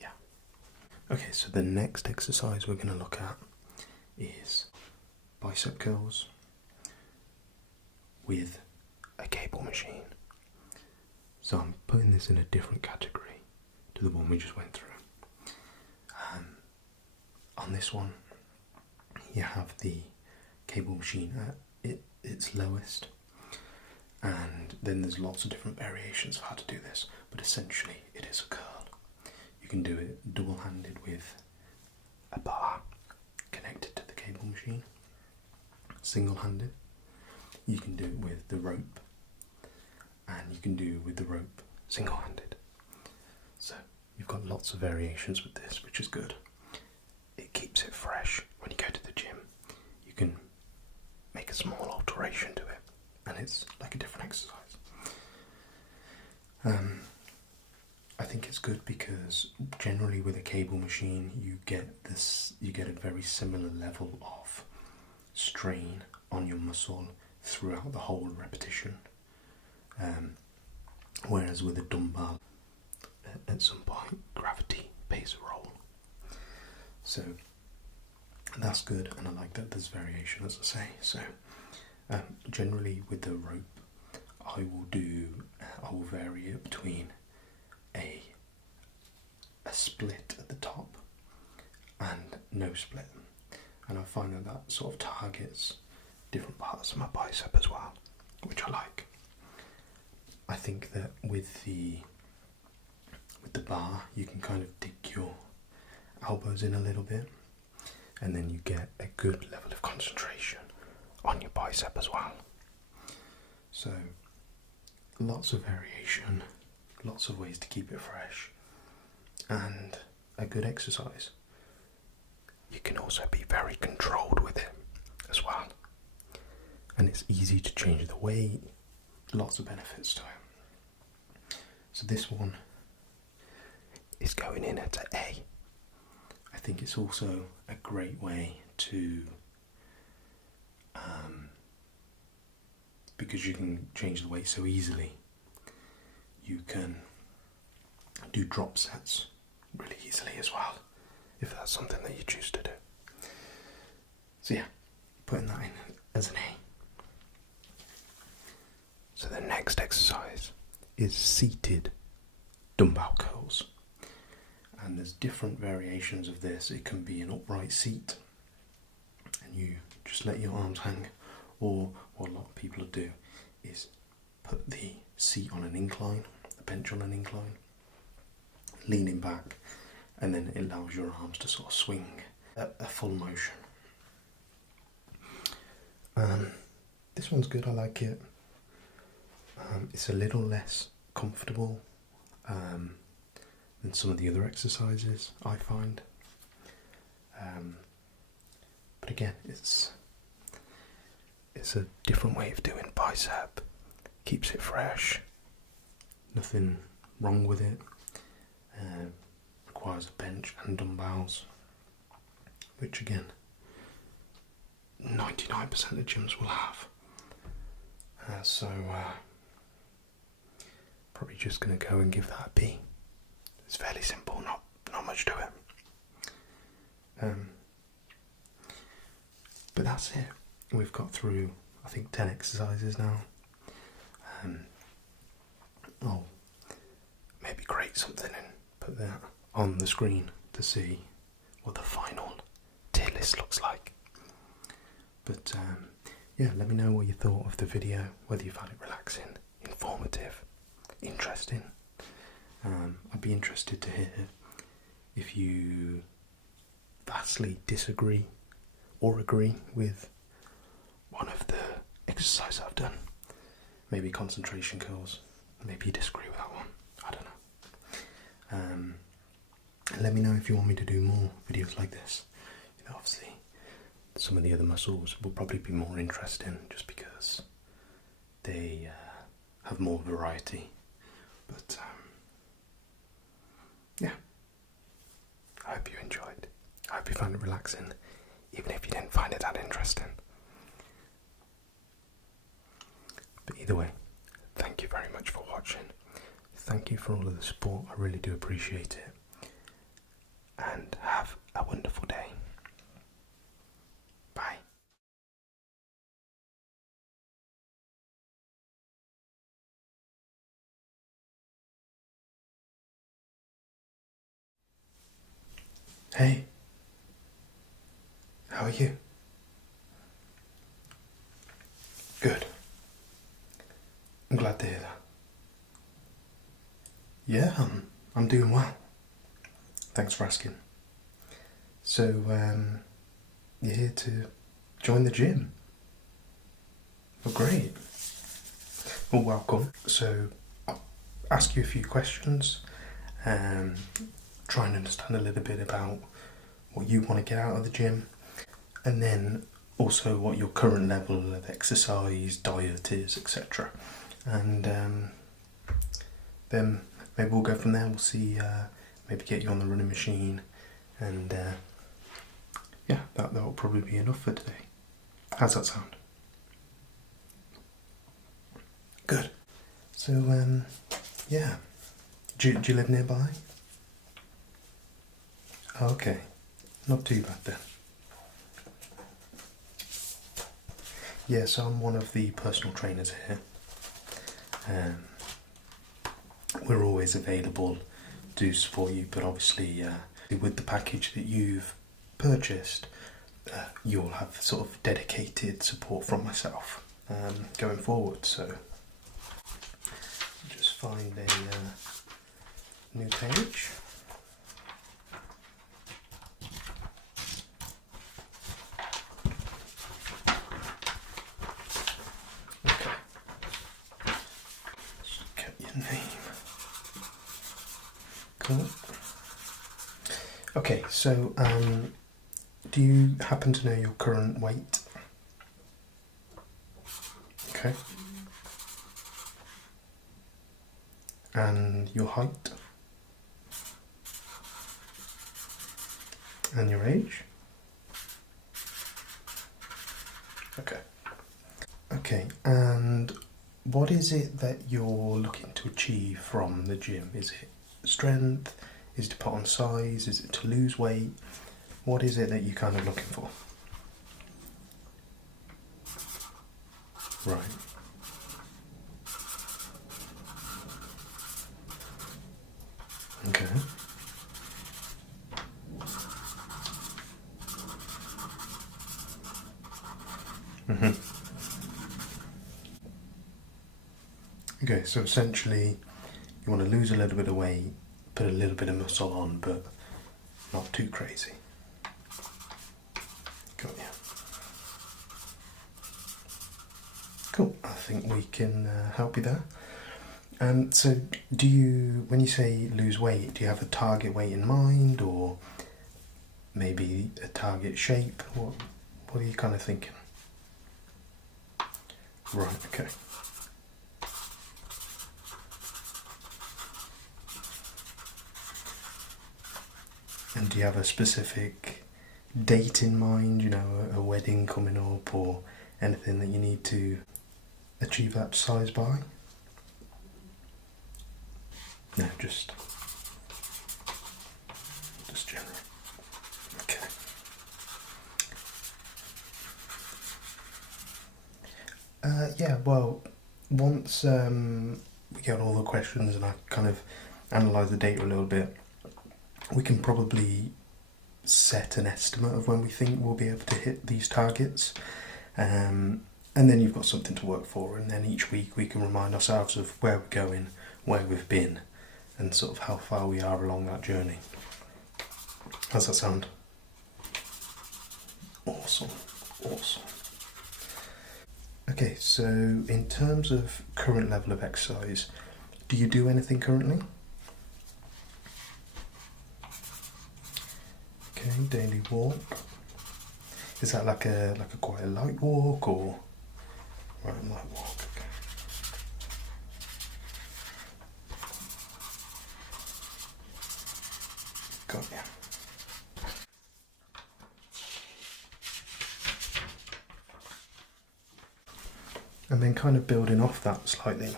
yeah. Okay, so the next exercise we're going to look at is bicep curls with a cable machine. So I'm putting this in a different category to the one we just went through. On this one, you have the cable machine at its lowest, and then there's lots of different variations of how to do this, but essentially it is a curl. You can do it double-handed with a bar connected to the cable machine, single-handed. You can do it with the rope, and you can do with the rope single-handed. So you've got lots of variations with this, which is good. It keeps it fresh. When you go to the gym, you can make a small alteration to it, and it's like a different exercise. I think it's good because generally with a cable machine, you get a very similar level of strain on your muscle throughout the whole repetition. Whereas with a dumbbell, at some point, gravity plays a role. So that's good, and I like that there's variation, as I say. So generally with the rope, I will vary it between a split at the top and no split, and I find that sort of targets different parts of my bicep as well, which I like. I think that with the bar, you can kind of dig your elbows in a little bit, and then you get a good level of concentration on your bicep as well. So lots of variation, lots of ways to keep it fresh, and a good exercise. You can also be very controlled with it as well, and it's easy to change the weight. Lots of benefits to it. So this one is going in at an A. I think it's also a great way to, because you can change the weight so easily, you can do drop sets really easily as well, if that's something that you choose to do. So yeah, putting that in as an A. So the next exercise is seated dumbbell curls. And there's different variations of this. It can be an upright seat and you just let your arms hang, or what a lot of people do is put the seat on an incline, the bench on an incline, leaning back, and then it allows your arms to sort of swing at a full motion. This one's good, I like it. It's a little less comfortable than some of the other exercises, I find. But again, it's a different way of doing bicep. Keeps it fresh. Nothing wrong with it. Requires a bench and dumbbells, which again, 99% of gyms will have. Probably just going to go and give that a B. It's fairly simple, not much to it. But that's it. We've got through, I think, 10 exercises now. I'll maybe create something and put that on the screen to see what the final tier list looks like. But yeah, let me know what you thought of the video, whether you found it relaxing, informative, interesting. I'd be interested to hear if you vastly disagree or agree with one of the exercises I've done. Maybe concentration curls, maybe you disagree with that one, I don't know. And let me know if you want me to do more videos like this. You know, obviously some of the other muscles will probably be more interesting just because they have more variety. But yeah, I hope you enjoyed. I hope you found it relaxing, even if you didn't find it that interesting. But either way, thank you very much for watching. Thank you for all of the support. I really do appreciate it. And have a wonderful day. Bye. Hey, how are you? Good. I'm glad to hear that. Yeah, I'm doing well. Thanks for asking. So, you're here to join the gym? Well, great. Well, welcome. So, I'll ask you a few questions, try and understand a little bit about what you want to get out of the gym, and then also what your current level of exercise, diet is, etc. And then maybe we'll go from there. We'll see, maybe get you on the running machine, and yeah, that will probably be enough for today. How's that sound? Good. So, yeah. Do you live nearby? Oh, okay. Not too bad then. Yeah, so I'm one of the personal trainers here. We're always available to support you, but obviously with the package that you've purchased, you'll have sort of dedicated support from myself going forward. So just find a new page. Okay. Just get your name. Cool. Okay, so do you happen to know your current weight? Okay. And your height? And your age? Okay. Okay, and what is it that you're looking to achieve from the gym? Is it strength? Is it to put on size? Is it to lose weight? What is it that you're kind of looking for? Right. Okay. Mm-hmm. Okay, so essentially you want to lose a little bit of weight, put a little bit of muscle on, but not too crazy. Got you. Cool. I think we can help you there. So, when you say lose weight, do you have a target weight in mind, or maybe a target shape? What are you kind of thinking? Right. Okay. And do you have a specific date in mind? You know, a wedding coming up, or anything that you need to achieve that size by? No, just general. Okay. Yeah. Well, once we get all the questions and I kind of analyse the data a little bit, we can probably set an estimate of when we think we'll be able to hit these targets. And then you've got something to work for, and then each week we can remind ourselves of where we're going, where we've been, and sort of how far we are along that journey. How's that sound? Awesome. Okay, so in terms of current level of exercise, do you do anything currently? Okay, daily walk. Is that like a quite a light walk, or right, light walk? Okay. Got ya. And then kind of building off that slightly,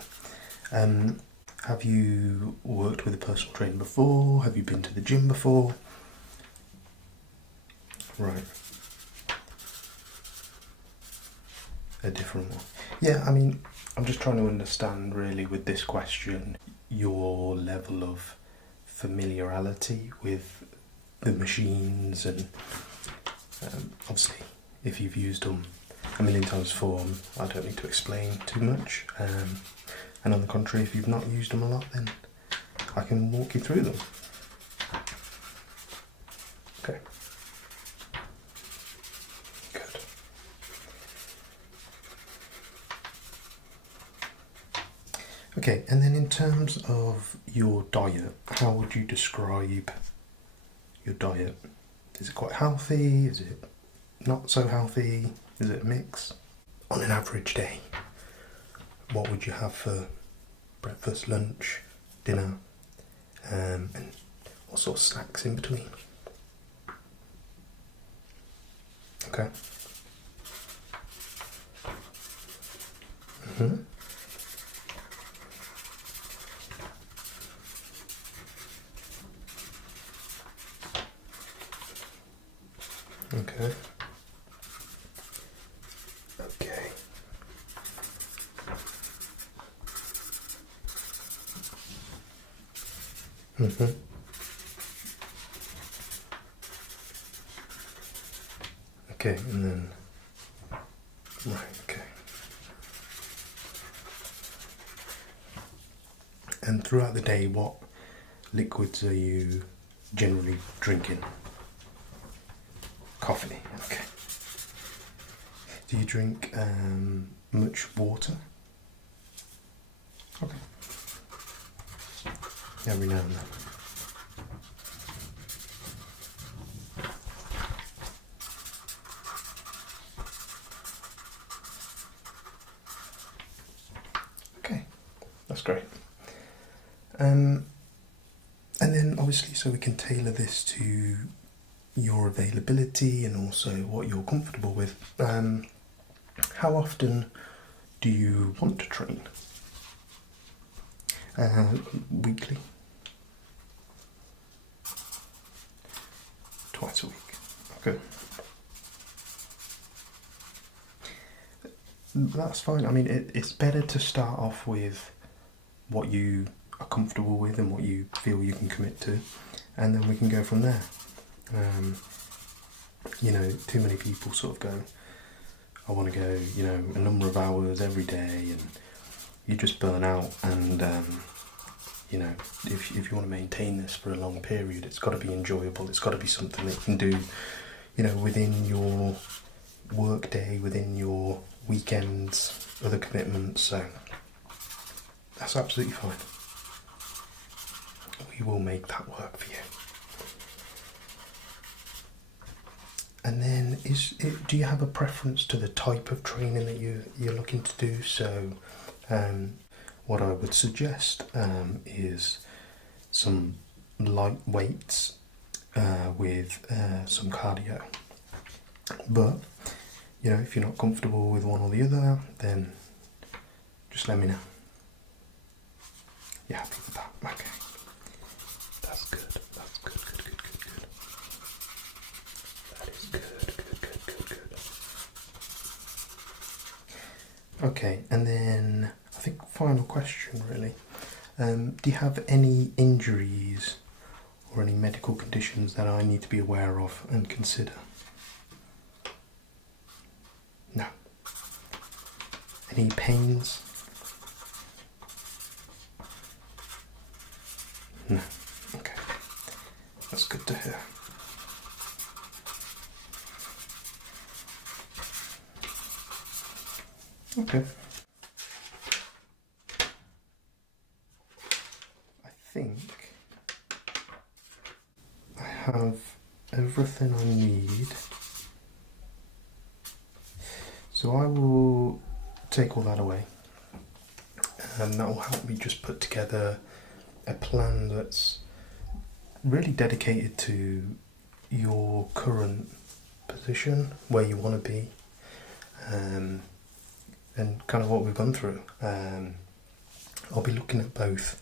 have you worked with a personal trainer before? Have you been to the gym before? Right. A different one. Yeah, I mean, I'm just trying to understand really with this question your level of familiarity with the machines, and obviously if you've used them a million times before, I don't need to explain too much, and on the contrary, if you've not used them a lot, then I can walk you through them. Okay. Good. Okay, and then in terms of your diet, how would you describe your diet? Is it quite healthy? Is it not so healthy? Is it a mix? On an average day, what would you have for breakfast, lunch, dinner, and what sort of snacks in between? Okay. Mm-hmm. Okay. Okay. Mm-hmm. Okay, and then right, okay. And throughout the day, what liquids are you generally drinking? Coffee, okay. Do you drink much water? Okay. Every now and then. Okay, that's great. And then obviously, so we can tailor this to your availability and also what you're comfortable with. How often do you want to train? Weekly? Twice a week. Okay. That's fine. I mean, it's better to start off with what you are comfortable with and what you feel you can commit to, and then we can go from there. You know, too many people sort of go, I want to go, you know, a number of hours every day, and you just burn out. And you know, if you want to maintain this for a long period, it's got to be enjoyable. It's got to be something that you can do, you know, within your work day, within your weekends, other commitments. So that's absolutely fine. We will make that work for you. And then, do you have a preference to the type of training that you're looking to do? So, what I would suggest is some light weights with some cardio. But, you know, if you're not comfortable with one or the other, then just let me know. You're happy with that? Okay. That's good. That's good. Good. That is good. Okay, and then I think final question really. Do you have any injuries or any medical conditions that I need to be aware of and consider? No. Any pains? No. Okay. That's good to hear. Okay. I think I have everything I need. So I will take all that away, and that will help me just put together a plan that's really dedicated to your current position, where you want to be, and kind of what we've gone through. I'll be looking at both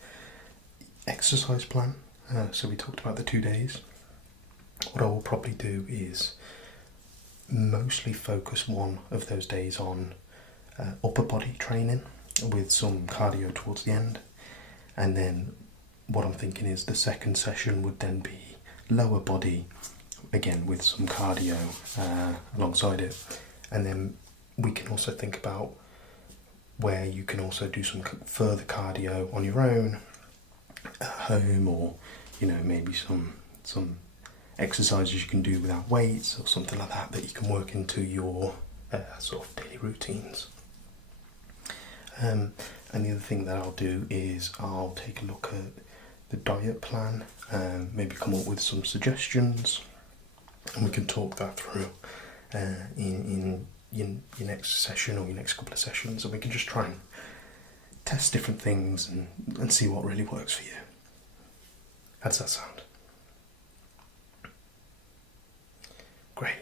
exercise plan, so we talked about the 2 days. What I will probably do is mostly focus one of those days on upper body training with some cardio towards the end, and then what I'm thinking is the second session would then be lower body, again with some cardio alongside it, and then we can also think about where you can also do some further cardio on your own at home, or you know, maybe some exercises you can do without weights or something like that you can work into your sort of daily routines. And the other thing that I'll do is I'll take a look at the diet plan, maybe come up with some suggestions, and we can talk that through in your next session or your next couple of sessions, and we can just try and test different things and see what really works for you. How does that sound? Great.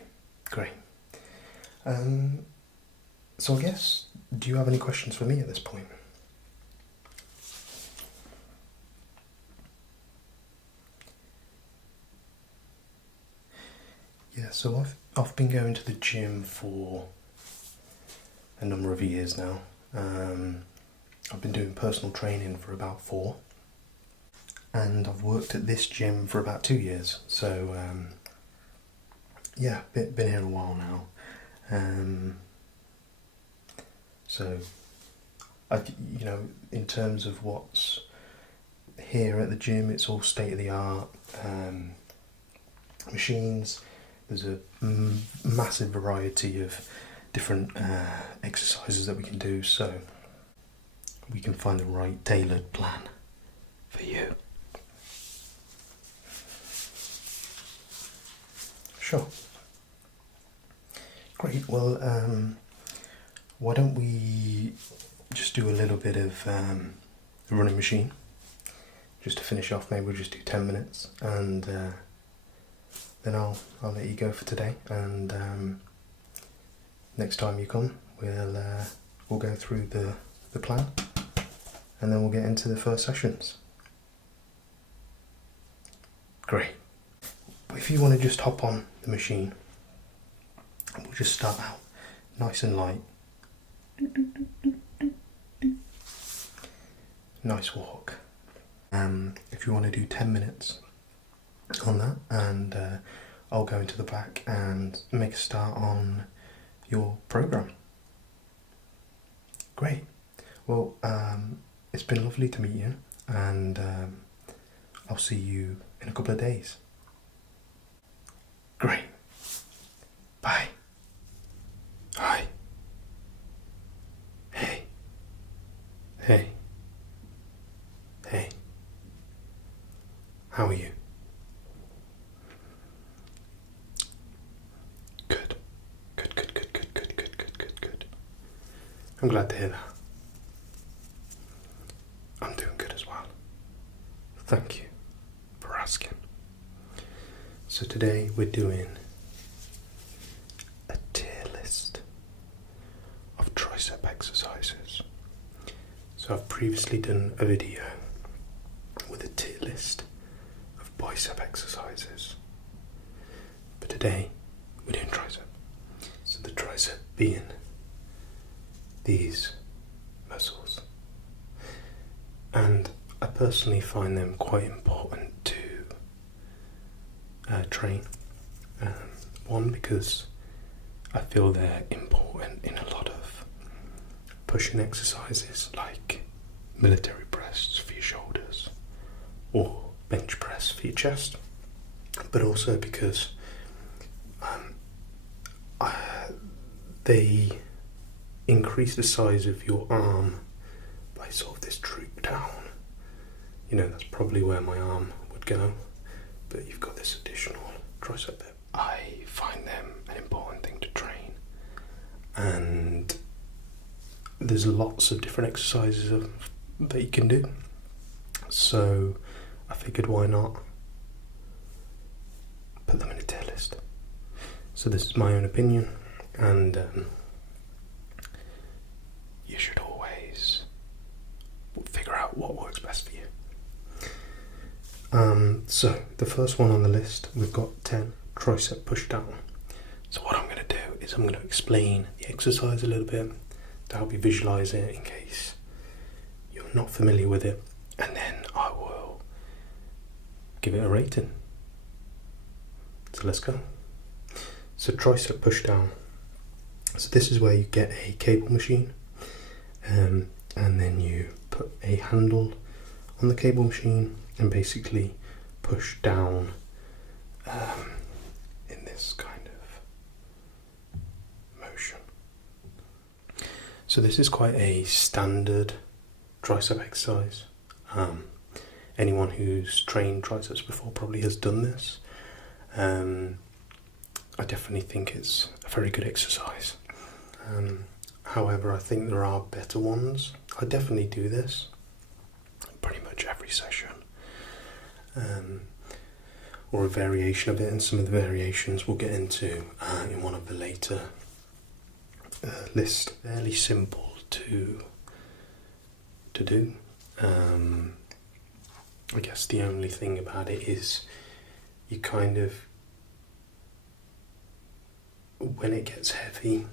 So I guess, do you have any questions for me at this point? Yeah, so I've been going to the gym for a number of years now. I've been doing personal training for about 4, and I've worked at this gym for about 2 years. So yeah, been here a while now. So you know, in terms of what's here at the gym, it's all state of the art machines. There's a massive variety of different exercises that we can do, so we can find the right tailored plan for you. Sure. Great. Well, why don't we just do a little bit of the running machine, just to finish off. Maybe we'll just do 10 minutes, and then I'll let you go for today. And next time you come, we'll go through the plan, and then we'll get into the first sessions. Great. If you want to just hop on the machine, we'll just start out nice and light, Nice walk. If you want to do 10 minutes on that, and I'll go into the back and make a start on your program. Great. Well, it's been lovely to meet you, and I'll see you in a couple of days. Great. Bye. Hi. Hey. Hey. Hey. How are you? Good. Good, good, good, good, good, good, good, good, good. I'm glad to hear that. I'm doing good as well. Thank you for asking. So today we're doing a tier list of tricep exercises. So I've previously done a video with a tier list of bicep exercises, but today we're doing tricep. So the tricep being these muscles, and I personally find them quite important to train. One, because I feel they're important in a lot of pushing exercises like military press for your shoulders or bench press for your chest, but also because they increase the size of your arm by sort of this droop down. You know, that's probably where my arm would go, but you've got this additional tricep bit. I find them an important thing to train, and there's lots of different exercises that you can do, so I figured why not put them in a tier list. So this is my own opinion, and you should always figure out what works best for you. So the first one on the list, we've got 10 tricep push down. So what I'm going to do is I'm going to explain the exercise a little bit to help you visualize it in case you're not familiar with it, and then I will give it a rating. So let's go. So tricep push down. So this is where you get a cable machine, and then you put a handle on the cable machine and basically push down in this kind of motion. So this is quite a standard tricep exercise. Anyone who's trained triceps before probably has done this. I definitely think it's a very good exercise. However, I think there are better ones. I definitely do this pretty much every session, or a variation of it, and some of the variations we'll get into in one of the later lists. Fairly simple to do. I guess the only thing about it is you kind of, when it gets heavy,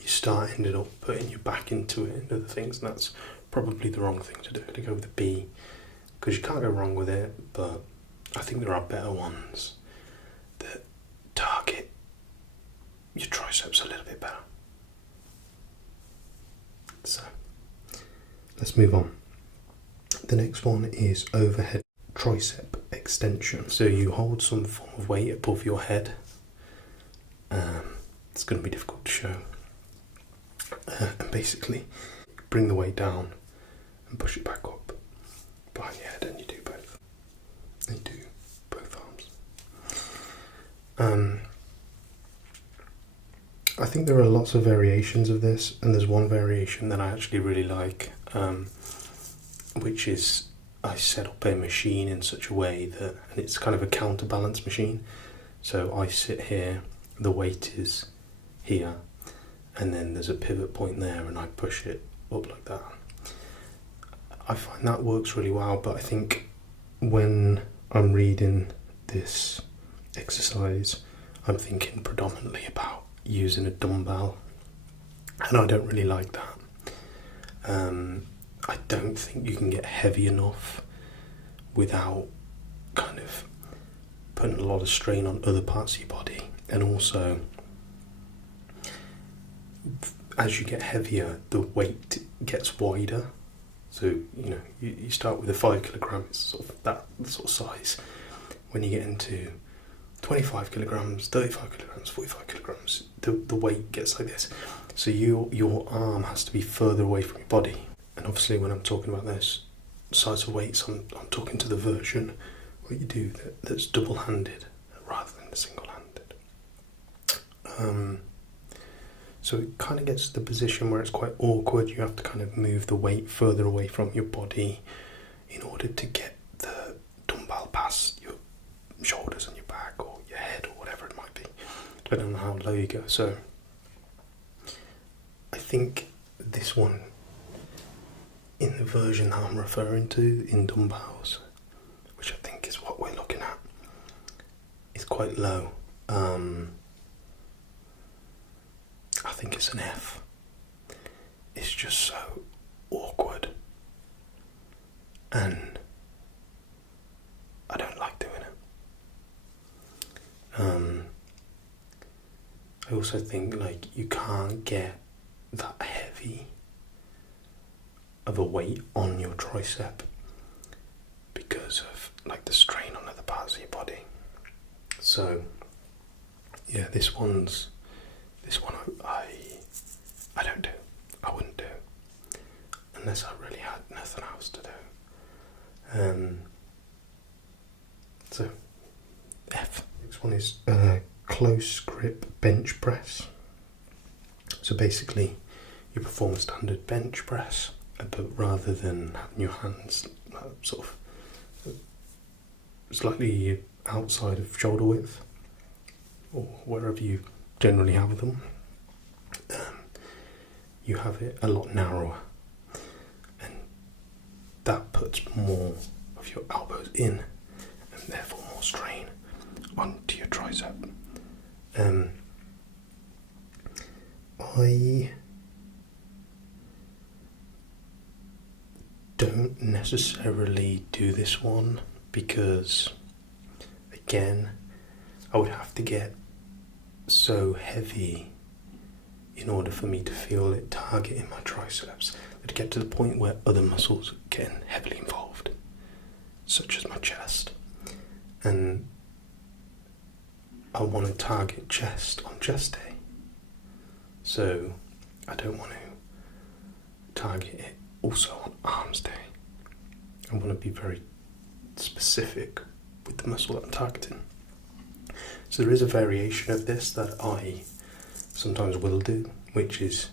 you start ended up putting your back into it and other things, and that's probably the wrong thing to do, to go with the B, because you can't go wrong with it, but I think there are better ones that target your triceps a little bit better. So let's move on. The next one is overhead tricep extension. So you hold some form of weight above your head. It's going to be difficult to show. And basically bring the weight down and push it back up behind your head, and you do both. And you do both arms. I think there are lots of variations of this, and there's one variation that I actually really like, which is I set up a machine in such a way that, and it's kind of a counterbalance machine. So I sit here, the weight is here, and then there's a pivot point there, and I push it up like that. I find that works really well, but I think when I'm reading this exercise, I'm thinking predominantly about using a dumbbell and I don't really like that. I don't think you can get heavy enough without kind of putting a lot of strain on other parts of your body, and also as you get heavier, the weight gets wider. So you start with a 5 kilogram, it's sort of that sort of size. When you get into 25 kilograms, 35 kilograms, 45 kilograms, the weight gets like this. So your arm has to be further away from your body. And obviously when I'm talking about this size of weights, I'm talking to the version where you do that's double-handed rather than the single-handed. So it kind of gets to the position where it's quite awkward. You have to kind of move the weight further away from your body in order to get the dumbbell past your shoulders and your back or your head or whatever it might be, depending on how low you go. So I think this one, in the version that I'm referring to in dumbbells, which I think is what we're looking at, is quite low. I think it's an F. It's just so awkward, and I don't like doing it. I also think you can't get that heavy of a weight on your tricep because of the strain on other parts of your body. So yeah, this one I don't do. I wouldn't do unless I really had nothing else to do. So F. Next one is close grip bench press. So basically you perform a standard bench press, but rather than having your hands sort of slightly outside of shoulder width or wherever you generally have them, you have it a lot narrower, and that puts more of your elbows in and therefore more strain onto your tricep. I don't necessarily do this one because, again, I would have to get so heavy in order for me to feel it targeting my triceps, to get to the point where other muscles are getting heavily involved, such as my chest. And I want to target chest on chest day, so I don't want to target it also on arms day. I want to be very specific with the muscle that I'm targeting. So there is a variation of this that I sometimes will do, which is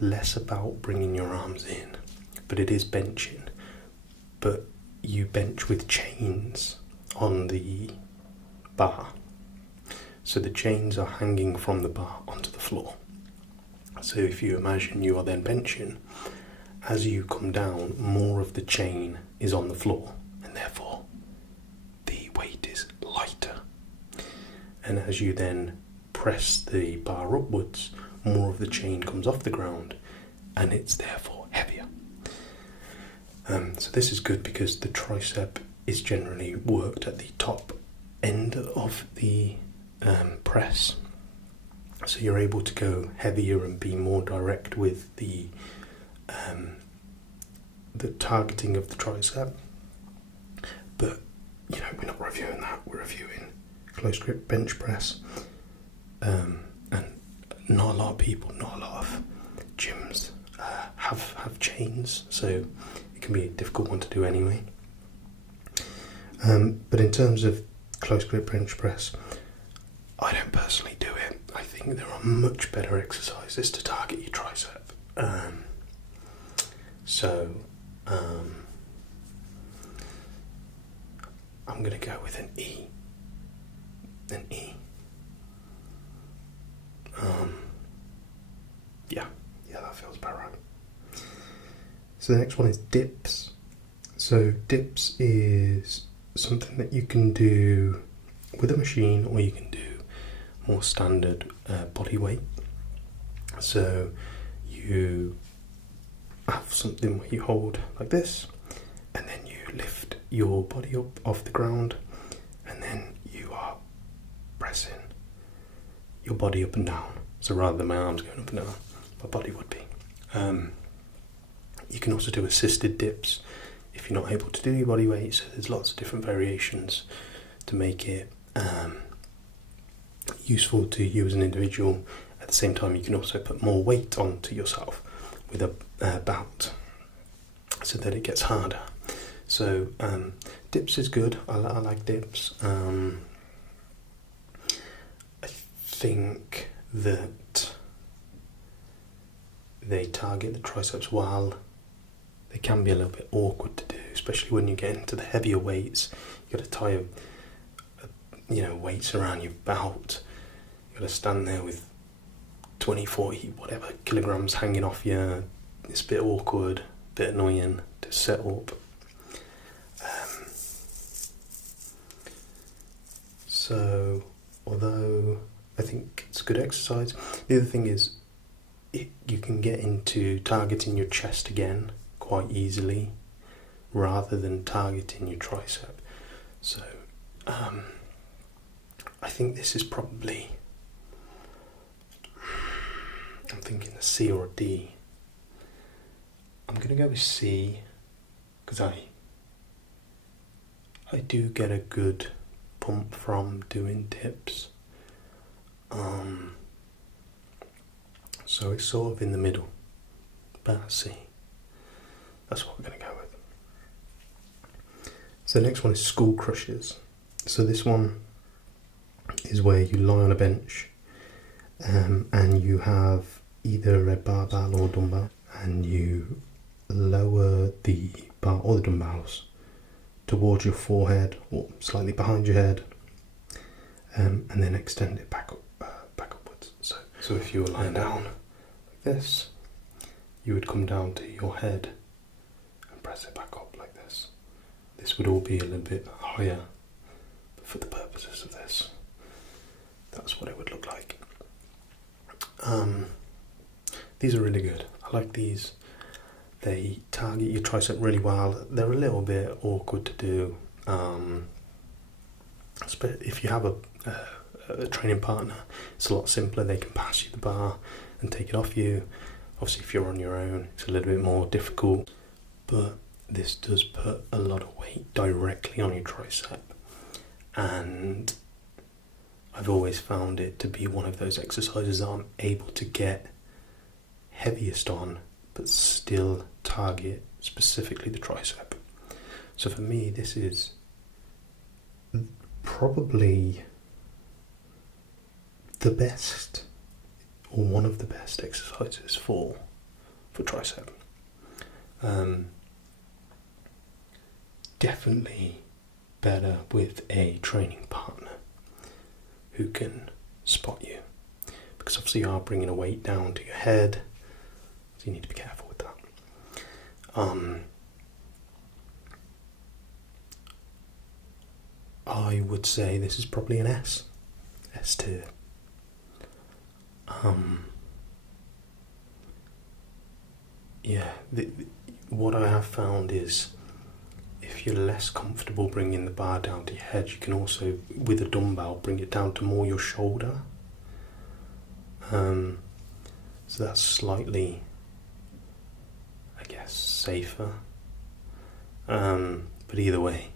less about bringing your arms in, but it is benching. But you bench with chains on the bar. So the chains are hanging from the bar onto the floor. So if you imagine you are then benching, as you come down, more of the chain is on the floor, and therefore the weight is lighter. And as you then press the bar upwards, more of the chain comes off the ground, and it's therefore heavier. So this is good because the tricep is generally worked at the top end of the press. So you're able to go heavier and be more direct with the targeting of the tricep. But we're not reviewing that. We're reviewing close grip bench press. And not a lot of people, not a lot of gyms have chains, so it can be a difficult one to do anyway. But in terms of close grip bench press, I don't personally do it. I think there are much better exercises to target your tricep. I'm going to go with an E. An E. Yeah, that feels about right. So the next one is dips. So dips is something that you can do with a machine, or you can do more standard body weight. So you have something where you hold like this, and then you lift your body up off the ground, and then you are pressing your body up and down. So rather than my arms going up and down, my body would be. You can also do assisted dips if you're not able to do your body weight, so there's lots of different variations to make it useful to you as an individual. At the same time, you can also put more weight onto yourself with a bout so that it gets harder. So dips is good. I like dips. I think that they target the triceps well. They can be a little bit awkward to do, especially when you get into the heavier weights. You've got to tie weights around your belt. You've got to stand there with 20, 40, whatever kilograms hanging off you. It's a bit awkward, a bit annoying to set up. So, although I think it's a good exercise, the other thing is you can get into targeting your chest again quite easily rather than targeting your tricep. So I think this is probably, I'm thinking a C or a D. I'm going to go with C because I do get a good pump from doing dips. So it's sort of in the middle, about C. That's what we're going to go with. So the next one is skull crushes. So this one is where you lie on a bench and you have either a barbell or dumbbell, and you lower the bar or the dumbbells towards your forehead or slightly behind your head, and then extend it back upwards. So if you were lying down like this, you would come down to your head and press it back up like this. This would all be a little bit higher, but for the purposes of this, that's what it would look like. These are really good. I like these. They target your tricep really well. They're a little bit awkward to do. If you have a training partner, it's a lot simpler. They can pass you the bar and take it off you. Obviously, if you're on your own, it's a little bit more difficult. But this does put a lot of weight directly on your tricep. And I've always found it to be one of those exercises I'm able to get heaviest on, but still target specifically the tricep. So for me, this is probably the best, or one of the best exercises for tricep. Definitely better with a training partner who can spot you, because obviously you are bringing a weight down to your head, so you need to be careful with that. I would say this is probably an S tier. What I have found is if you're less comfortable bringing the bar down to your head, you can also, with a dumbbell, bring it down to more your shoulder. So that's slightly, I guess, safer. But either way,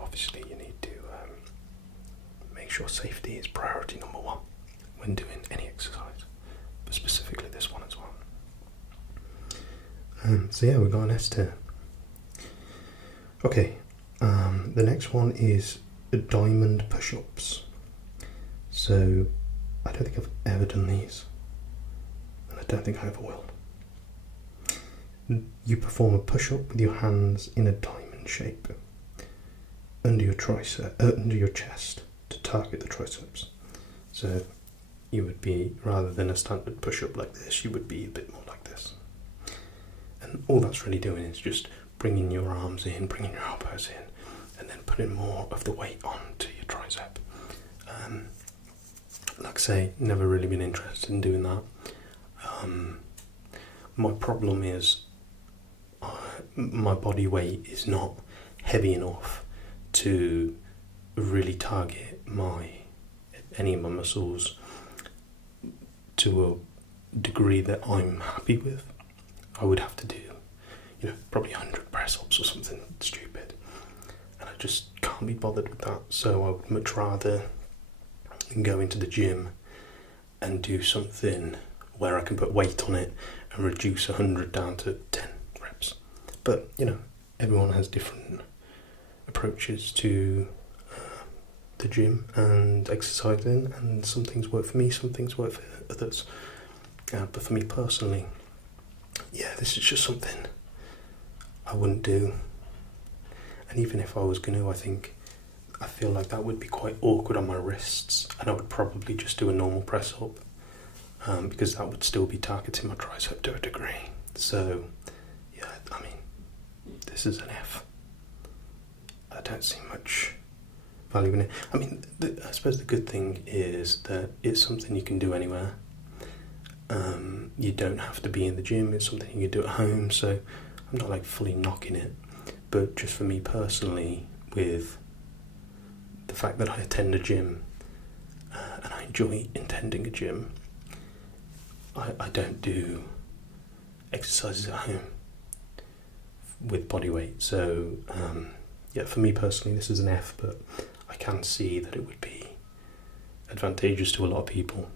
obviously you need to make sure safety is priority number one when doing any exercise, but specifically this one as well. So yeah, we've got an S tier. Okay, the next one is diamond push-ups. So I don't think I've ever done these, and I don't think I ever will. You perform a push-up with your hands in a diamond shape under your under your chest to target the triceps. So you would be, rather than a standard push-up like this, you would be a bit more like this. And all that's really doing is just bringing your arms in, bringing your elbows in, and then putting more of the weight onto your tricep. like I say, never really been interested in doing that. My problem is my body weight is not heavy enough to really target any of my muscles to a degree that I'm happy with. I would have to do, probably 100 press-ups or something stupid, and I just can't be bothered with that. So I would much rather go into the gym and do something where I can put weight on it and reduce 100 down to 10 reps. But, everyone has different approaches to the gym and exercising, and some things work for me, some things work for others. But for me personally, this is just something I wouldn't do. And even if I was going to, I feel like that would be quite awkward on my wrists, and I would probably just do a normal press up, because that would still be targeting my tricep to a degree. So, this is an F. I don't see much value in it. I suppose the good thing is that it's something you can do anywhere. You don't have to be in the gym, it's something you can do at home, so I'm not fully knocking it. But just for me personally, with the fact that I attend a gym and I enjoy attending a gym, I don't do exercises at home with body weight. So for me personally, this is an F, but I can see that it would be advantageous to a lot of people.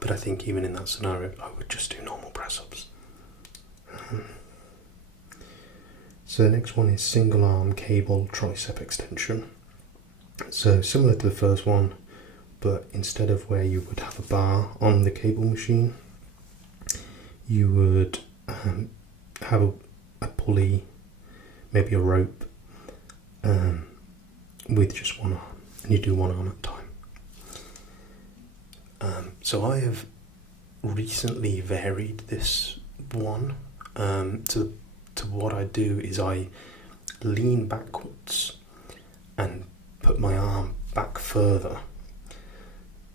But I think even in that scenario, I would just do normal press-ups. So the next one is single arm cable tricep extension. So similar to the first one, but instead of where you would have a bar on the cable machine, you would have a pulley, maybe a rope, with just one arm, and you do one arm at a time. So I have recently varied this one. To what I do is I lean backwards and put my arm back further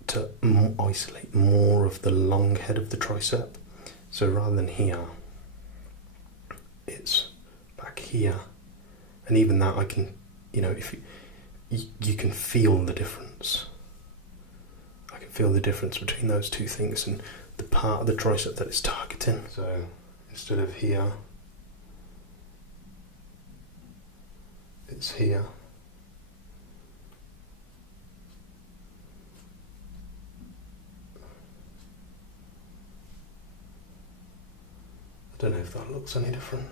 to isolate more of the long head of the tricep. So rather than here, it's back here, and even that I can, if you can feel the difference. I can feel the difference between those two things and the part of the tricep that it's targeting. So instead of here, it's here. I don't know if that looks any different.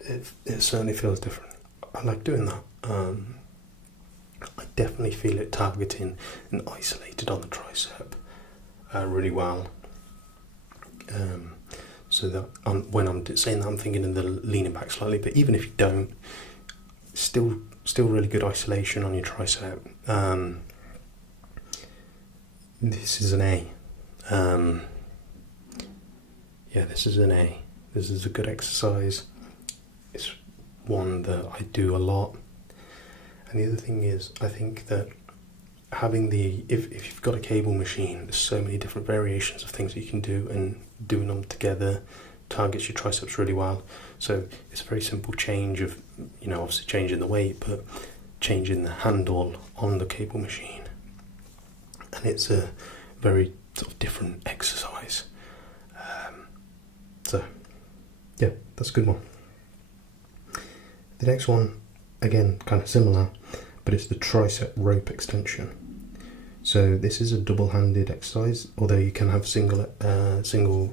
It certainly feels different. I like doing that. I definitely feel it targeting and isolated on the tricep really well. So that when I'm saying that, I'm thinking of the leaning back slightly, but even if you don't, still really good isolation on your tricep. This is an A. This is an A. This is a good exercise. It's one that I do a lot. And the other thing is, I think that having if you've got a cable machine, there's so many different variations of things that you can do, and doing them together targets your triceps really well. So it's a very simple change of, obviously changing the weight, but changing the handle on the cable machine. And it's a very sort of different exercise. That's a good one. The next one, again, kind of similar, but it's the tricep rope extension. So this is a double-handed exercise, although you can have single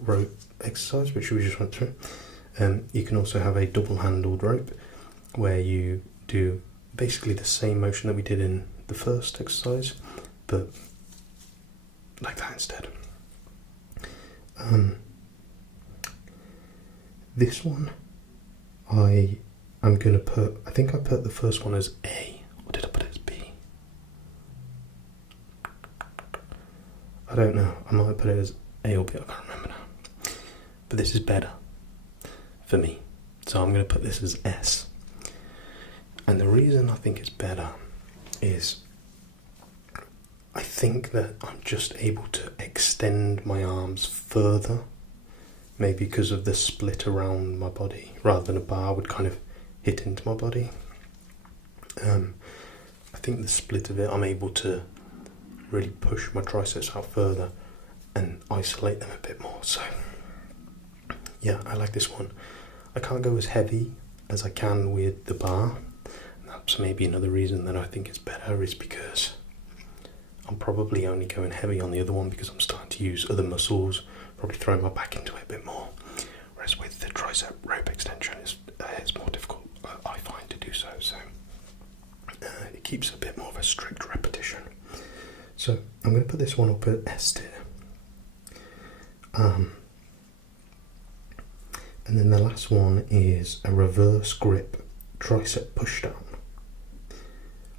rope exercise, which we just went through. You can also have a double-handled rope, where you do basically the same motion that we did in the first exercise, but like that instead. This one, I'm going to put, I think I put the first one as A, or did I put it as B? I don't know, I might put it as A or B, I can't remember now. But this is better for me, so I'm going to put this as S. And the reason I think it's better is I think that I'm just able to extend my arms further, maybe because of the split around my body, rather than a bar would kind of hit into my body. I think the split of it, I'm able to really push my triceps out further and isolate them a bit more. So yeah, I like this one. I can't go as heavy as I can with the bar. That's maybe another reason that I think it's better, is because I'm probably only going heavy on the other one because I'm starting to use other muscles, probably throwing my back into it a bit more. Whereas with the tricep rope extension, it's more difficult, I find, to do so. So it keeps a bit more of a strict repetition. So I'm going to put this one up at S tier. And then the last one is a reverse grip tricep pushdown,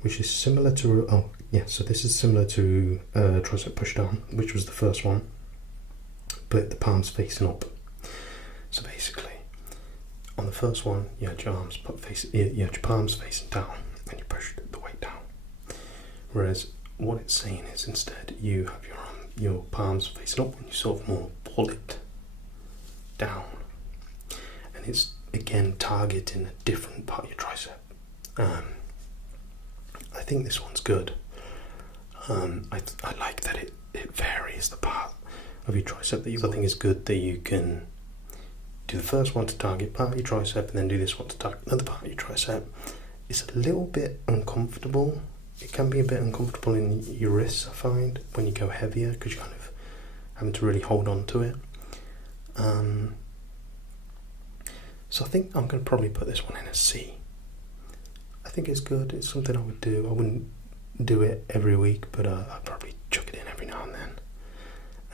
which is similar to, so this is similar to tricep pushdown, which was the first one, but the palms facing up. So basically, on the first one, you had your palms facing down, and you pushed the weight down. Whereas what it's saying is instead you have your palms facing up, and you sort of more pull it down, and it's again targeting a different part of your tricep. I think this one's good. I like that it varies the part of your tricep that you. I think it's good that you can do the first one to target part of your tricep, and then do this one to target another part of your tricep. It's a little bit uncomfortable. It can be a bit uncomfortable in your wrists, I find, when you go heavier, because you're kind of having to really hold on to it. So I think I'm going to probably put this one in a C. I think it's good. It's something I would do. I wouldn't do it every week, but I'd probably chuck it in every now and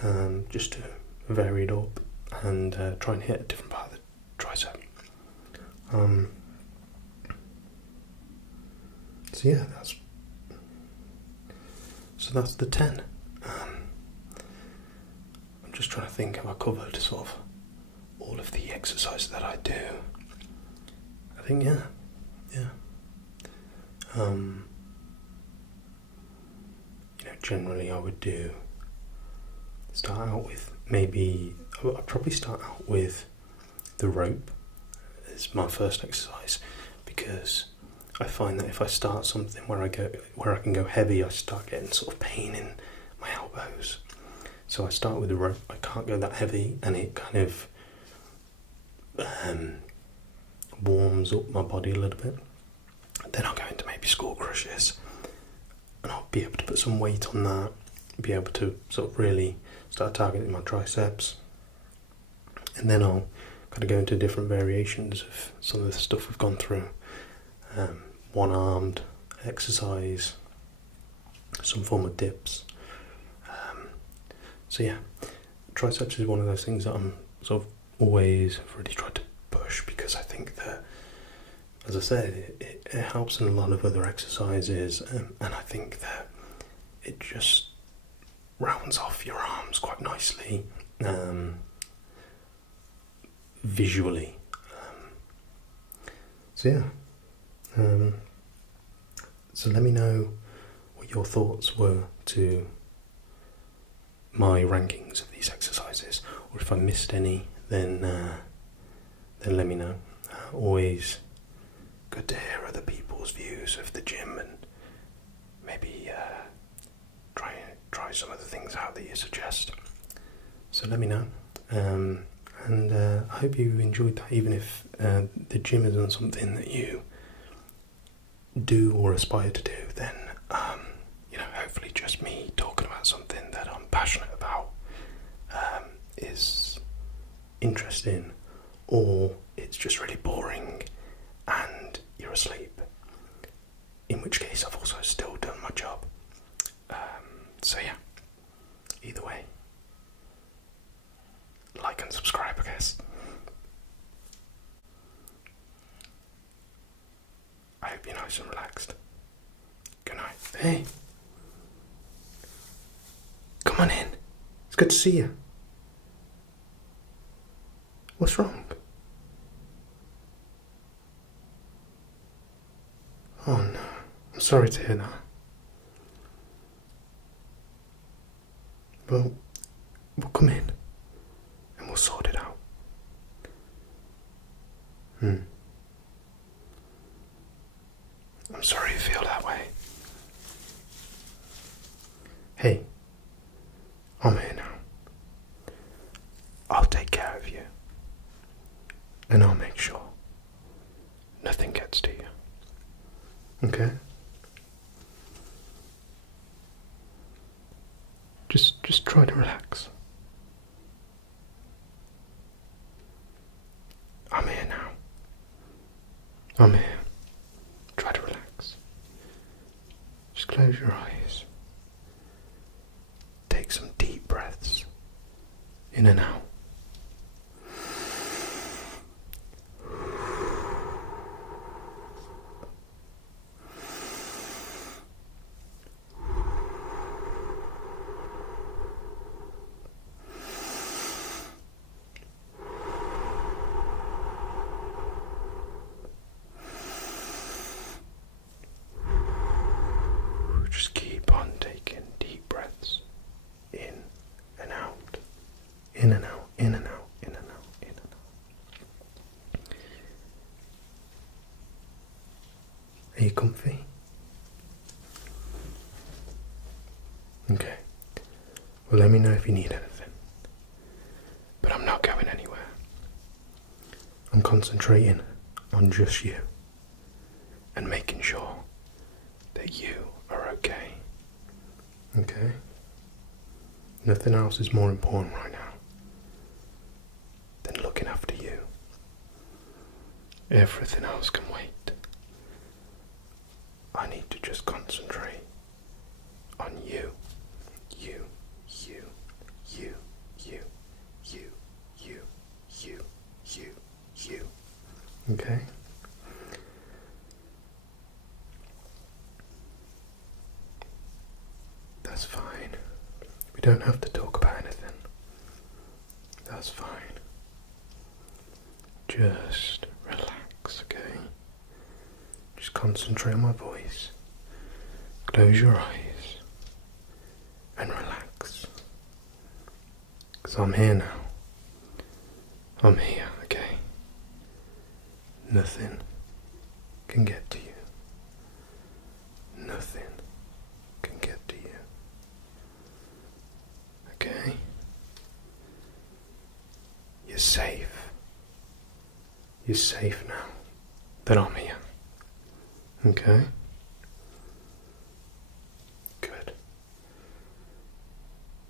then, just to vary it up and try and hit a different part of the tricep. So yeah, that's the 10. I'm just trying to think if I covered sort of all of the exercises that I do. I think yeah. Generally I would start out with I'd probably start out with the rope as my first exercise, because I find that if I start something where I can go heavy, I start getting sort of pain in my elbows. So I start with the rope. I can't go that heavy, and it kind of warms up my body a little bit. Then I'll go into maybe skull crushes, and I'll be able to put some weight on that, be able to sort of really start targeting my triceps, and then I'll kind of go into different variations of some of the stuff we've gone through. One-armed exercise, some form of dips. So yeah, triceps is one of those things that I'm sort of always really tried to push, because I think that, as I said, it helps in a lot of other exercises, and I think that it just rounds off your arms quite nicely visually. So yeah. So let me know what your thoughts were to my rankings of these exercises, or if I missed any, then let me know. Always good to hear other people's views of the gym, and maybe try some of the things out that you suggest. So let me know. And I hope you enjoyed that, even if the gym isn't something that you do or aspire to do, then hopefully just me talking about something that I'm passionate about is interesting, or it's just really boring and you're asleep, in which case I've also still done my job. So yeah, either way, like and subscribe, I guess. I hope you're nice and relaxed. Good night. Hey, come on in. It's good to see you. What's wrong? Oh no, I'm sorry to hear that. Well, we'll come in and we'll sort it out. I'm sorry you feel that way. Hey, I'm here now. I'll take care of you. And I'll make sure nothing gets to you. Okay? Just try to relax. I'm here now. I'm here. Try to relax. Just close your eyes. Take some deep breaths. In and out. Just keep on taking deep breaths in and out, in and out, in and out, in and out, in and out. Are you comfy? Okay. Well, let me know if you need anything. But I'm not going anywhere. I'm concentrating on just you and making sure that you are okay. Okay? Nothing else is more important right now than looking after you. Everything else can wait. I need to just concentrate on you. You, you, you, you, you, you, you, you, you. Okay? That's fine. We don't have to talk about anything. That's fine. Just relax, okay? Just concentrate on my voice. Close your eyes and relax. 'Cause I'm here now. I'm here, okay? Nothing can get to you. Nothing can get to you. Okay? You're safe. You're safe now that I'm here. Okay? Good.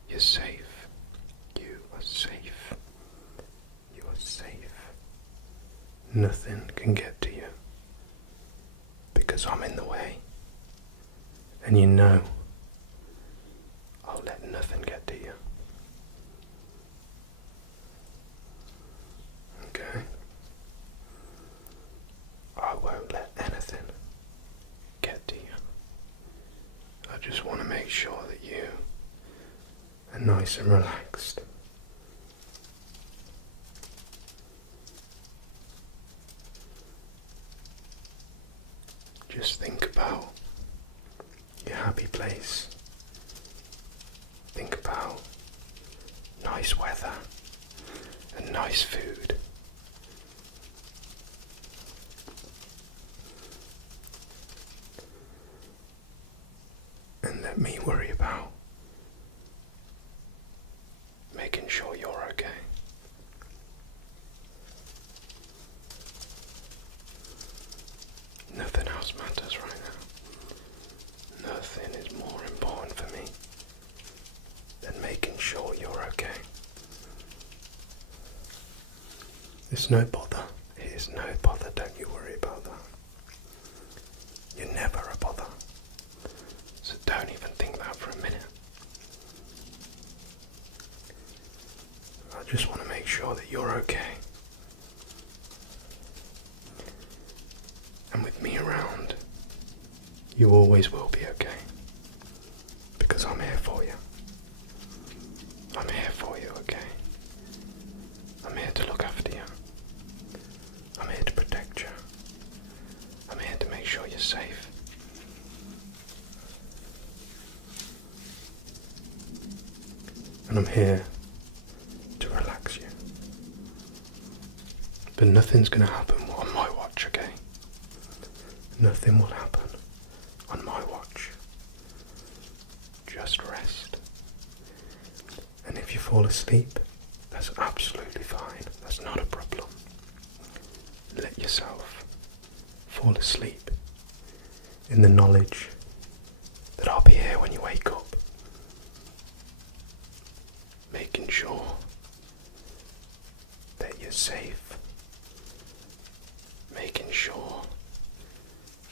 You're safe. You are safe. You are safe. Nothing can get to you because I'm in the way. And you know I'll let nothing get to you. Okay? I won't let anything get to you. I just want to make sure that you are nice and relaxed. Just think about your happy place. Think about nice weather and nice food. And let me worry about making sure you're okay. Nothing else matters right now. Nothing is more important for me than making sure you're okay. It's no bother. It is no bother. Don't you worry about that. You're never a bother. So don't even think that for a minute. I just want to make sure that you're okay. And with me around, you always will be okay. Because I'm here for you. I'm here for you, okay? I'm here to look after you. I'm here to protect you. I'm here to make sure you're safe. and I'm here to relax you. But nothing's going to happen on my watch, okay? Nothing will happen on my watch. Just rest. And if you fall asleep, that's absolutely fine. That's not a problem. Let yourself fall asleep in the knowledge that I'll be here when you wake up, making sure that you're safe, making sure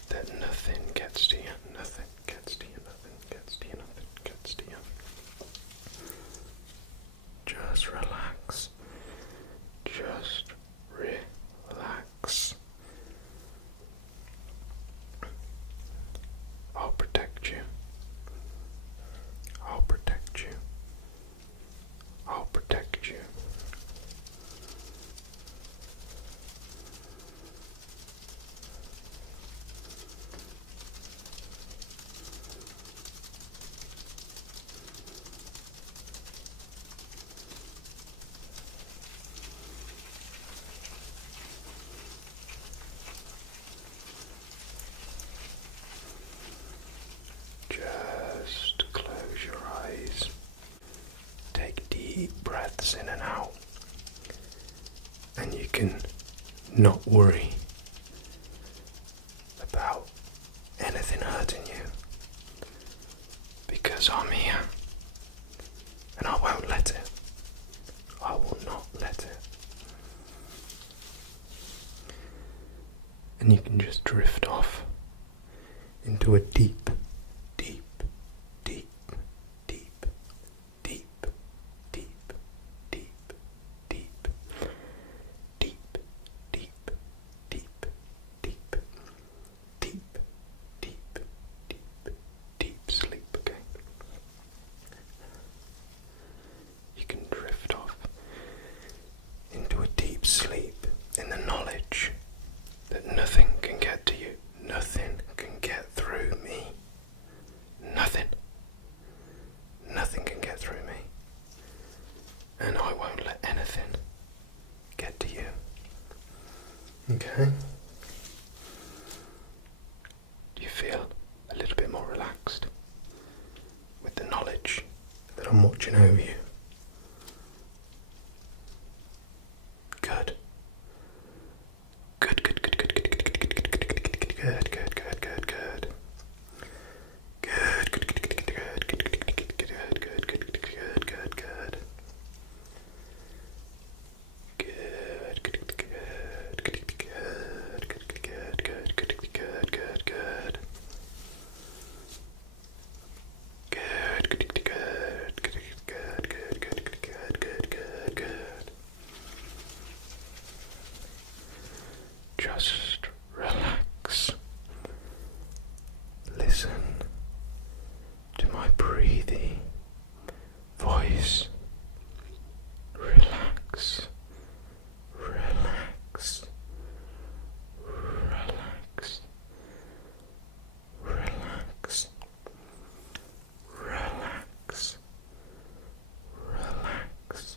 that nothing gets to you, nothing gets to you, nothing gets to you, nothing gets to you. Just relax. Just relax. I'll protect you. I'll protect you. I'll protect you. Just close your eyes. Take deep breaths in and out. And you can not worry about anything hurting you. Because I'm here. And I won't let it. I will not let it. And you can just drift off into a deep, deep, deep, deep, deep, deep, deep, deep, deep, deep, deep, deep, deep, deep, deep, deep sleep, okay? You can drift off into a deep sleep in the knowledge that nothing can get to you, nothing can get through me. Nothing. Nothing can get through me. And I won't let anything get to you. Okay? Do you feel a little bit more relaxed with the knowledge that I'm watching over you? Good. Good, good, good, good, good, good, good, good, good, good, good, good, good, good. Just relax. Listen to my breathy voice. Relax. Relax. Relax. Relax. Relax. Relax.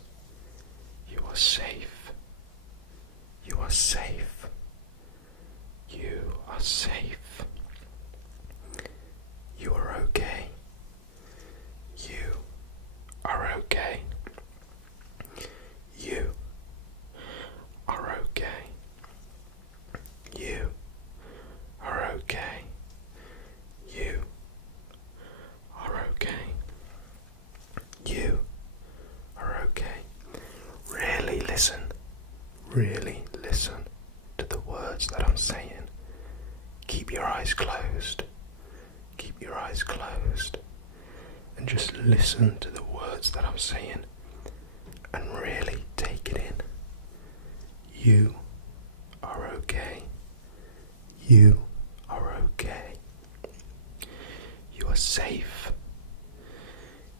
You are safe. You are safe. You are safe. You are okay. You are okay. You are okay. You are okay. You are okay. You are okay. Really listen. Really listen to the words that I'm saying. Keep your eyes closed. Keep your eyes closed. And just listen to the words that I'm saying. And really take it in. You are okay. You are okay. You are safe.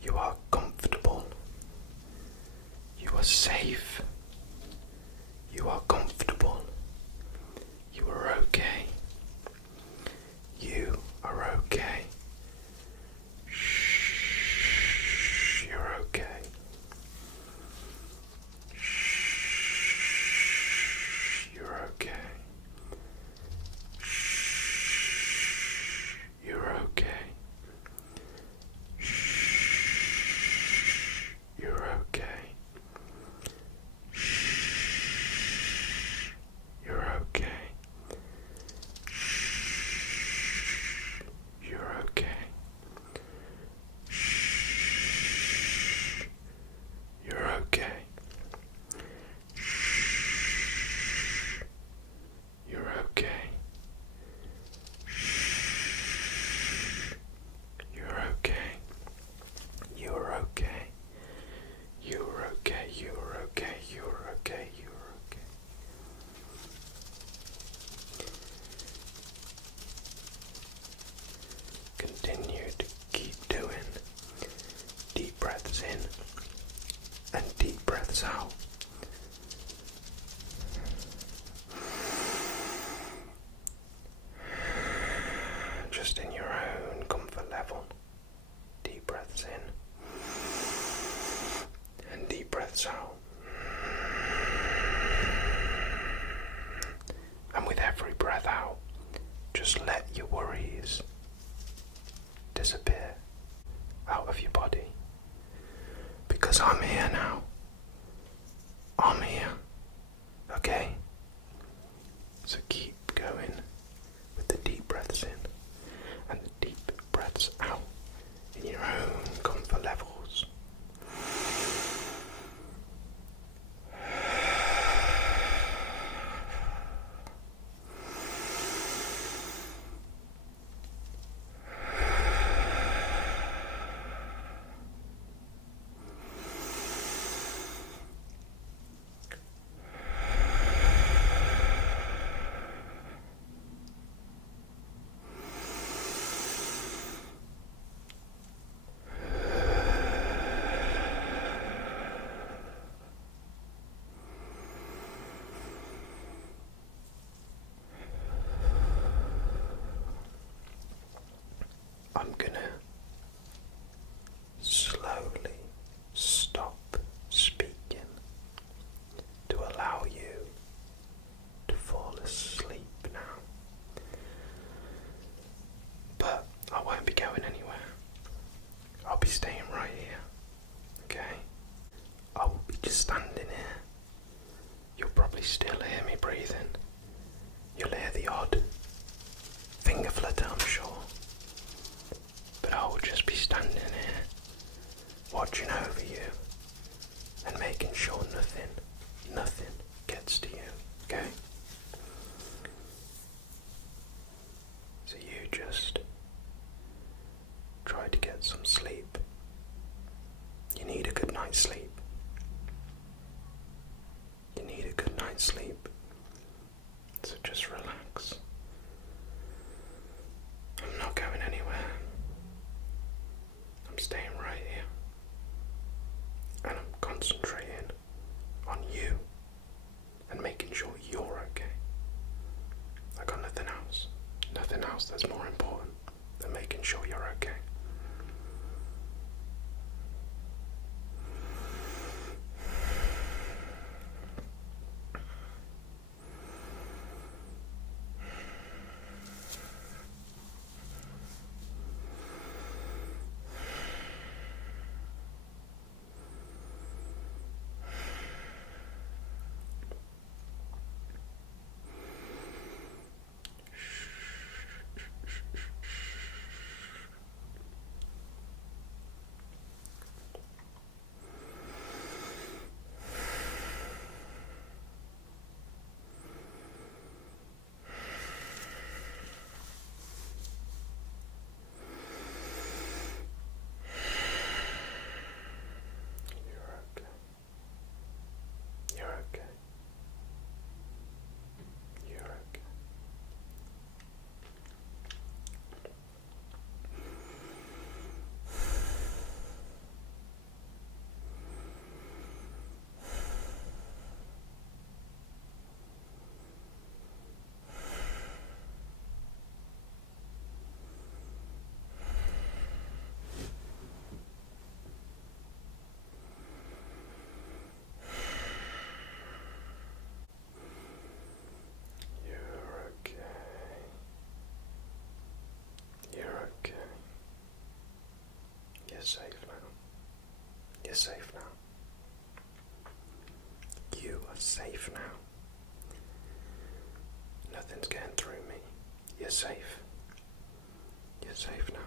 You are comfortable. You are safe. You are comfortable. You are okay. You are okay. Shh, you're okay. breaths out. Just in your own comfort level. Deep breaths in and deep breaths out. And with every breath out, just let your worries disappear out of your body. Because I'm here now. I'm here. Okay? So keep going with the deep breaths in and the deep breaths out in your own comfort levels. I'm gonna slowly stop speaking to allow you to fall asleep now. But I won't be going anywhere. I'll be staying right here, okay? I will be just standing here. You'll probably still hear me breathing. You'll hear the odd finger flutter, I'm sure. But I will just be standing here, watching over you, and making sure nothing gets to you, okay? So you just try to get some sleep. You need a good night's sleep. You need a good night's sleep. So just relax. I'm not going anywhere. I'm staying right here. And I'm concentrating on you and making sure you're okay. I got nothing else. Nothing else that's more important than making sure you're okay. You're safe now. You're safe now. You are safe now. Nothing's getting through me. You're safe. You're safe now.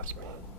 as me.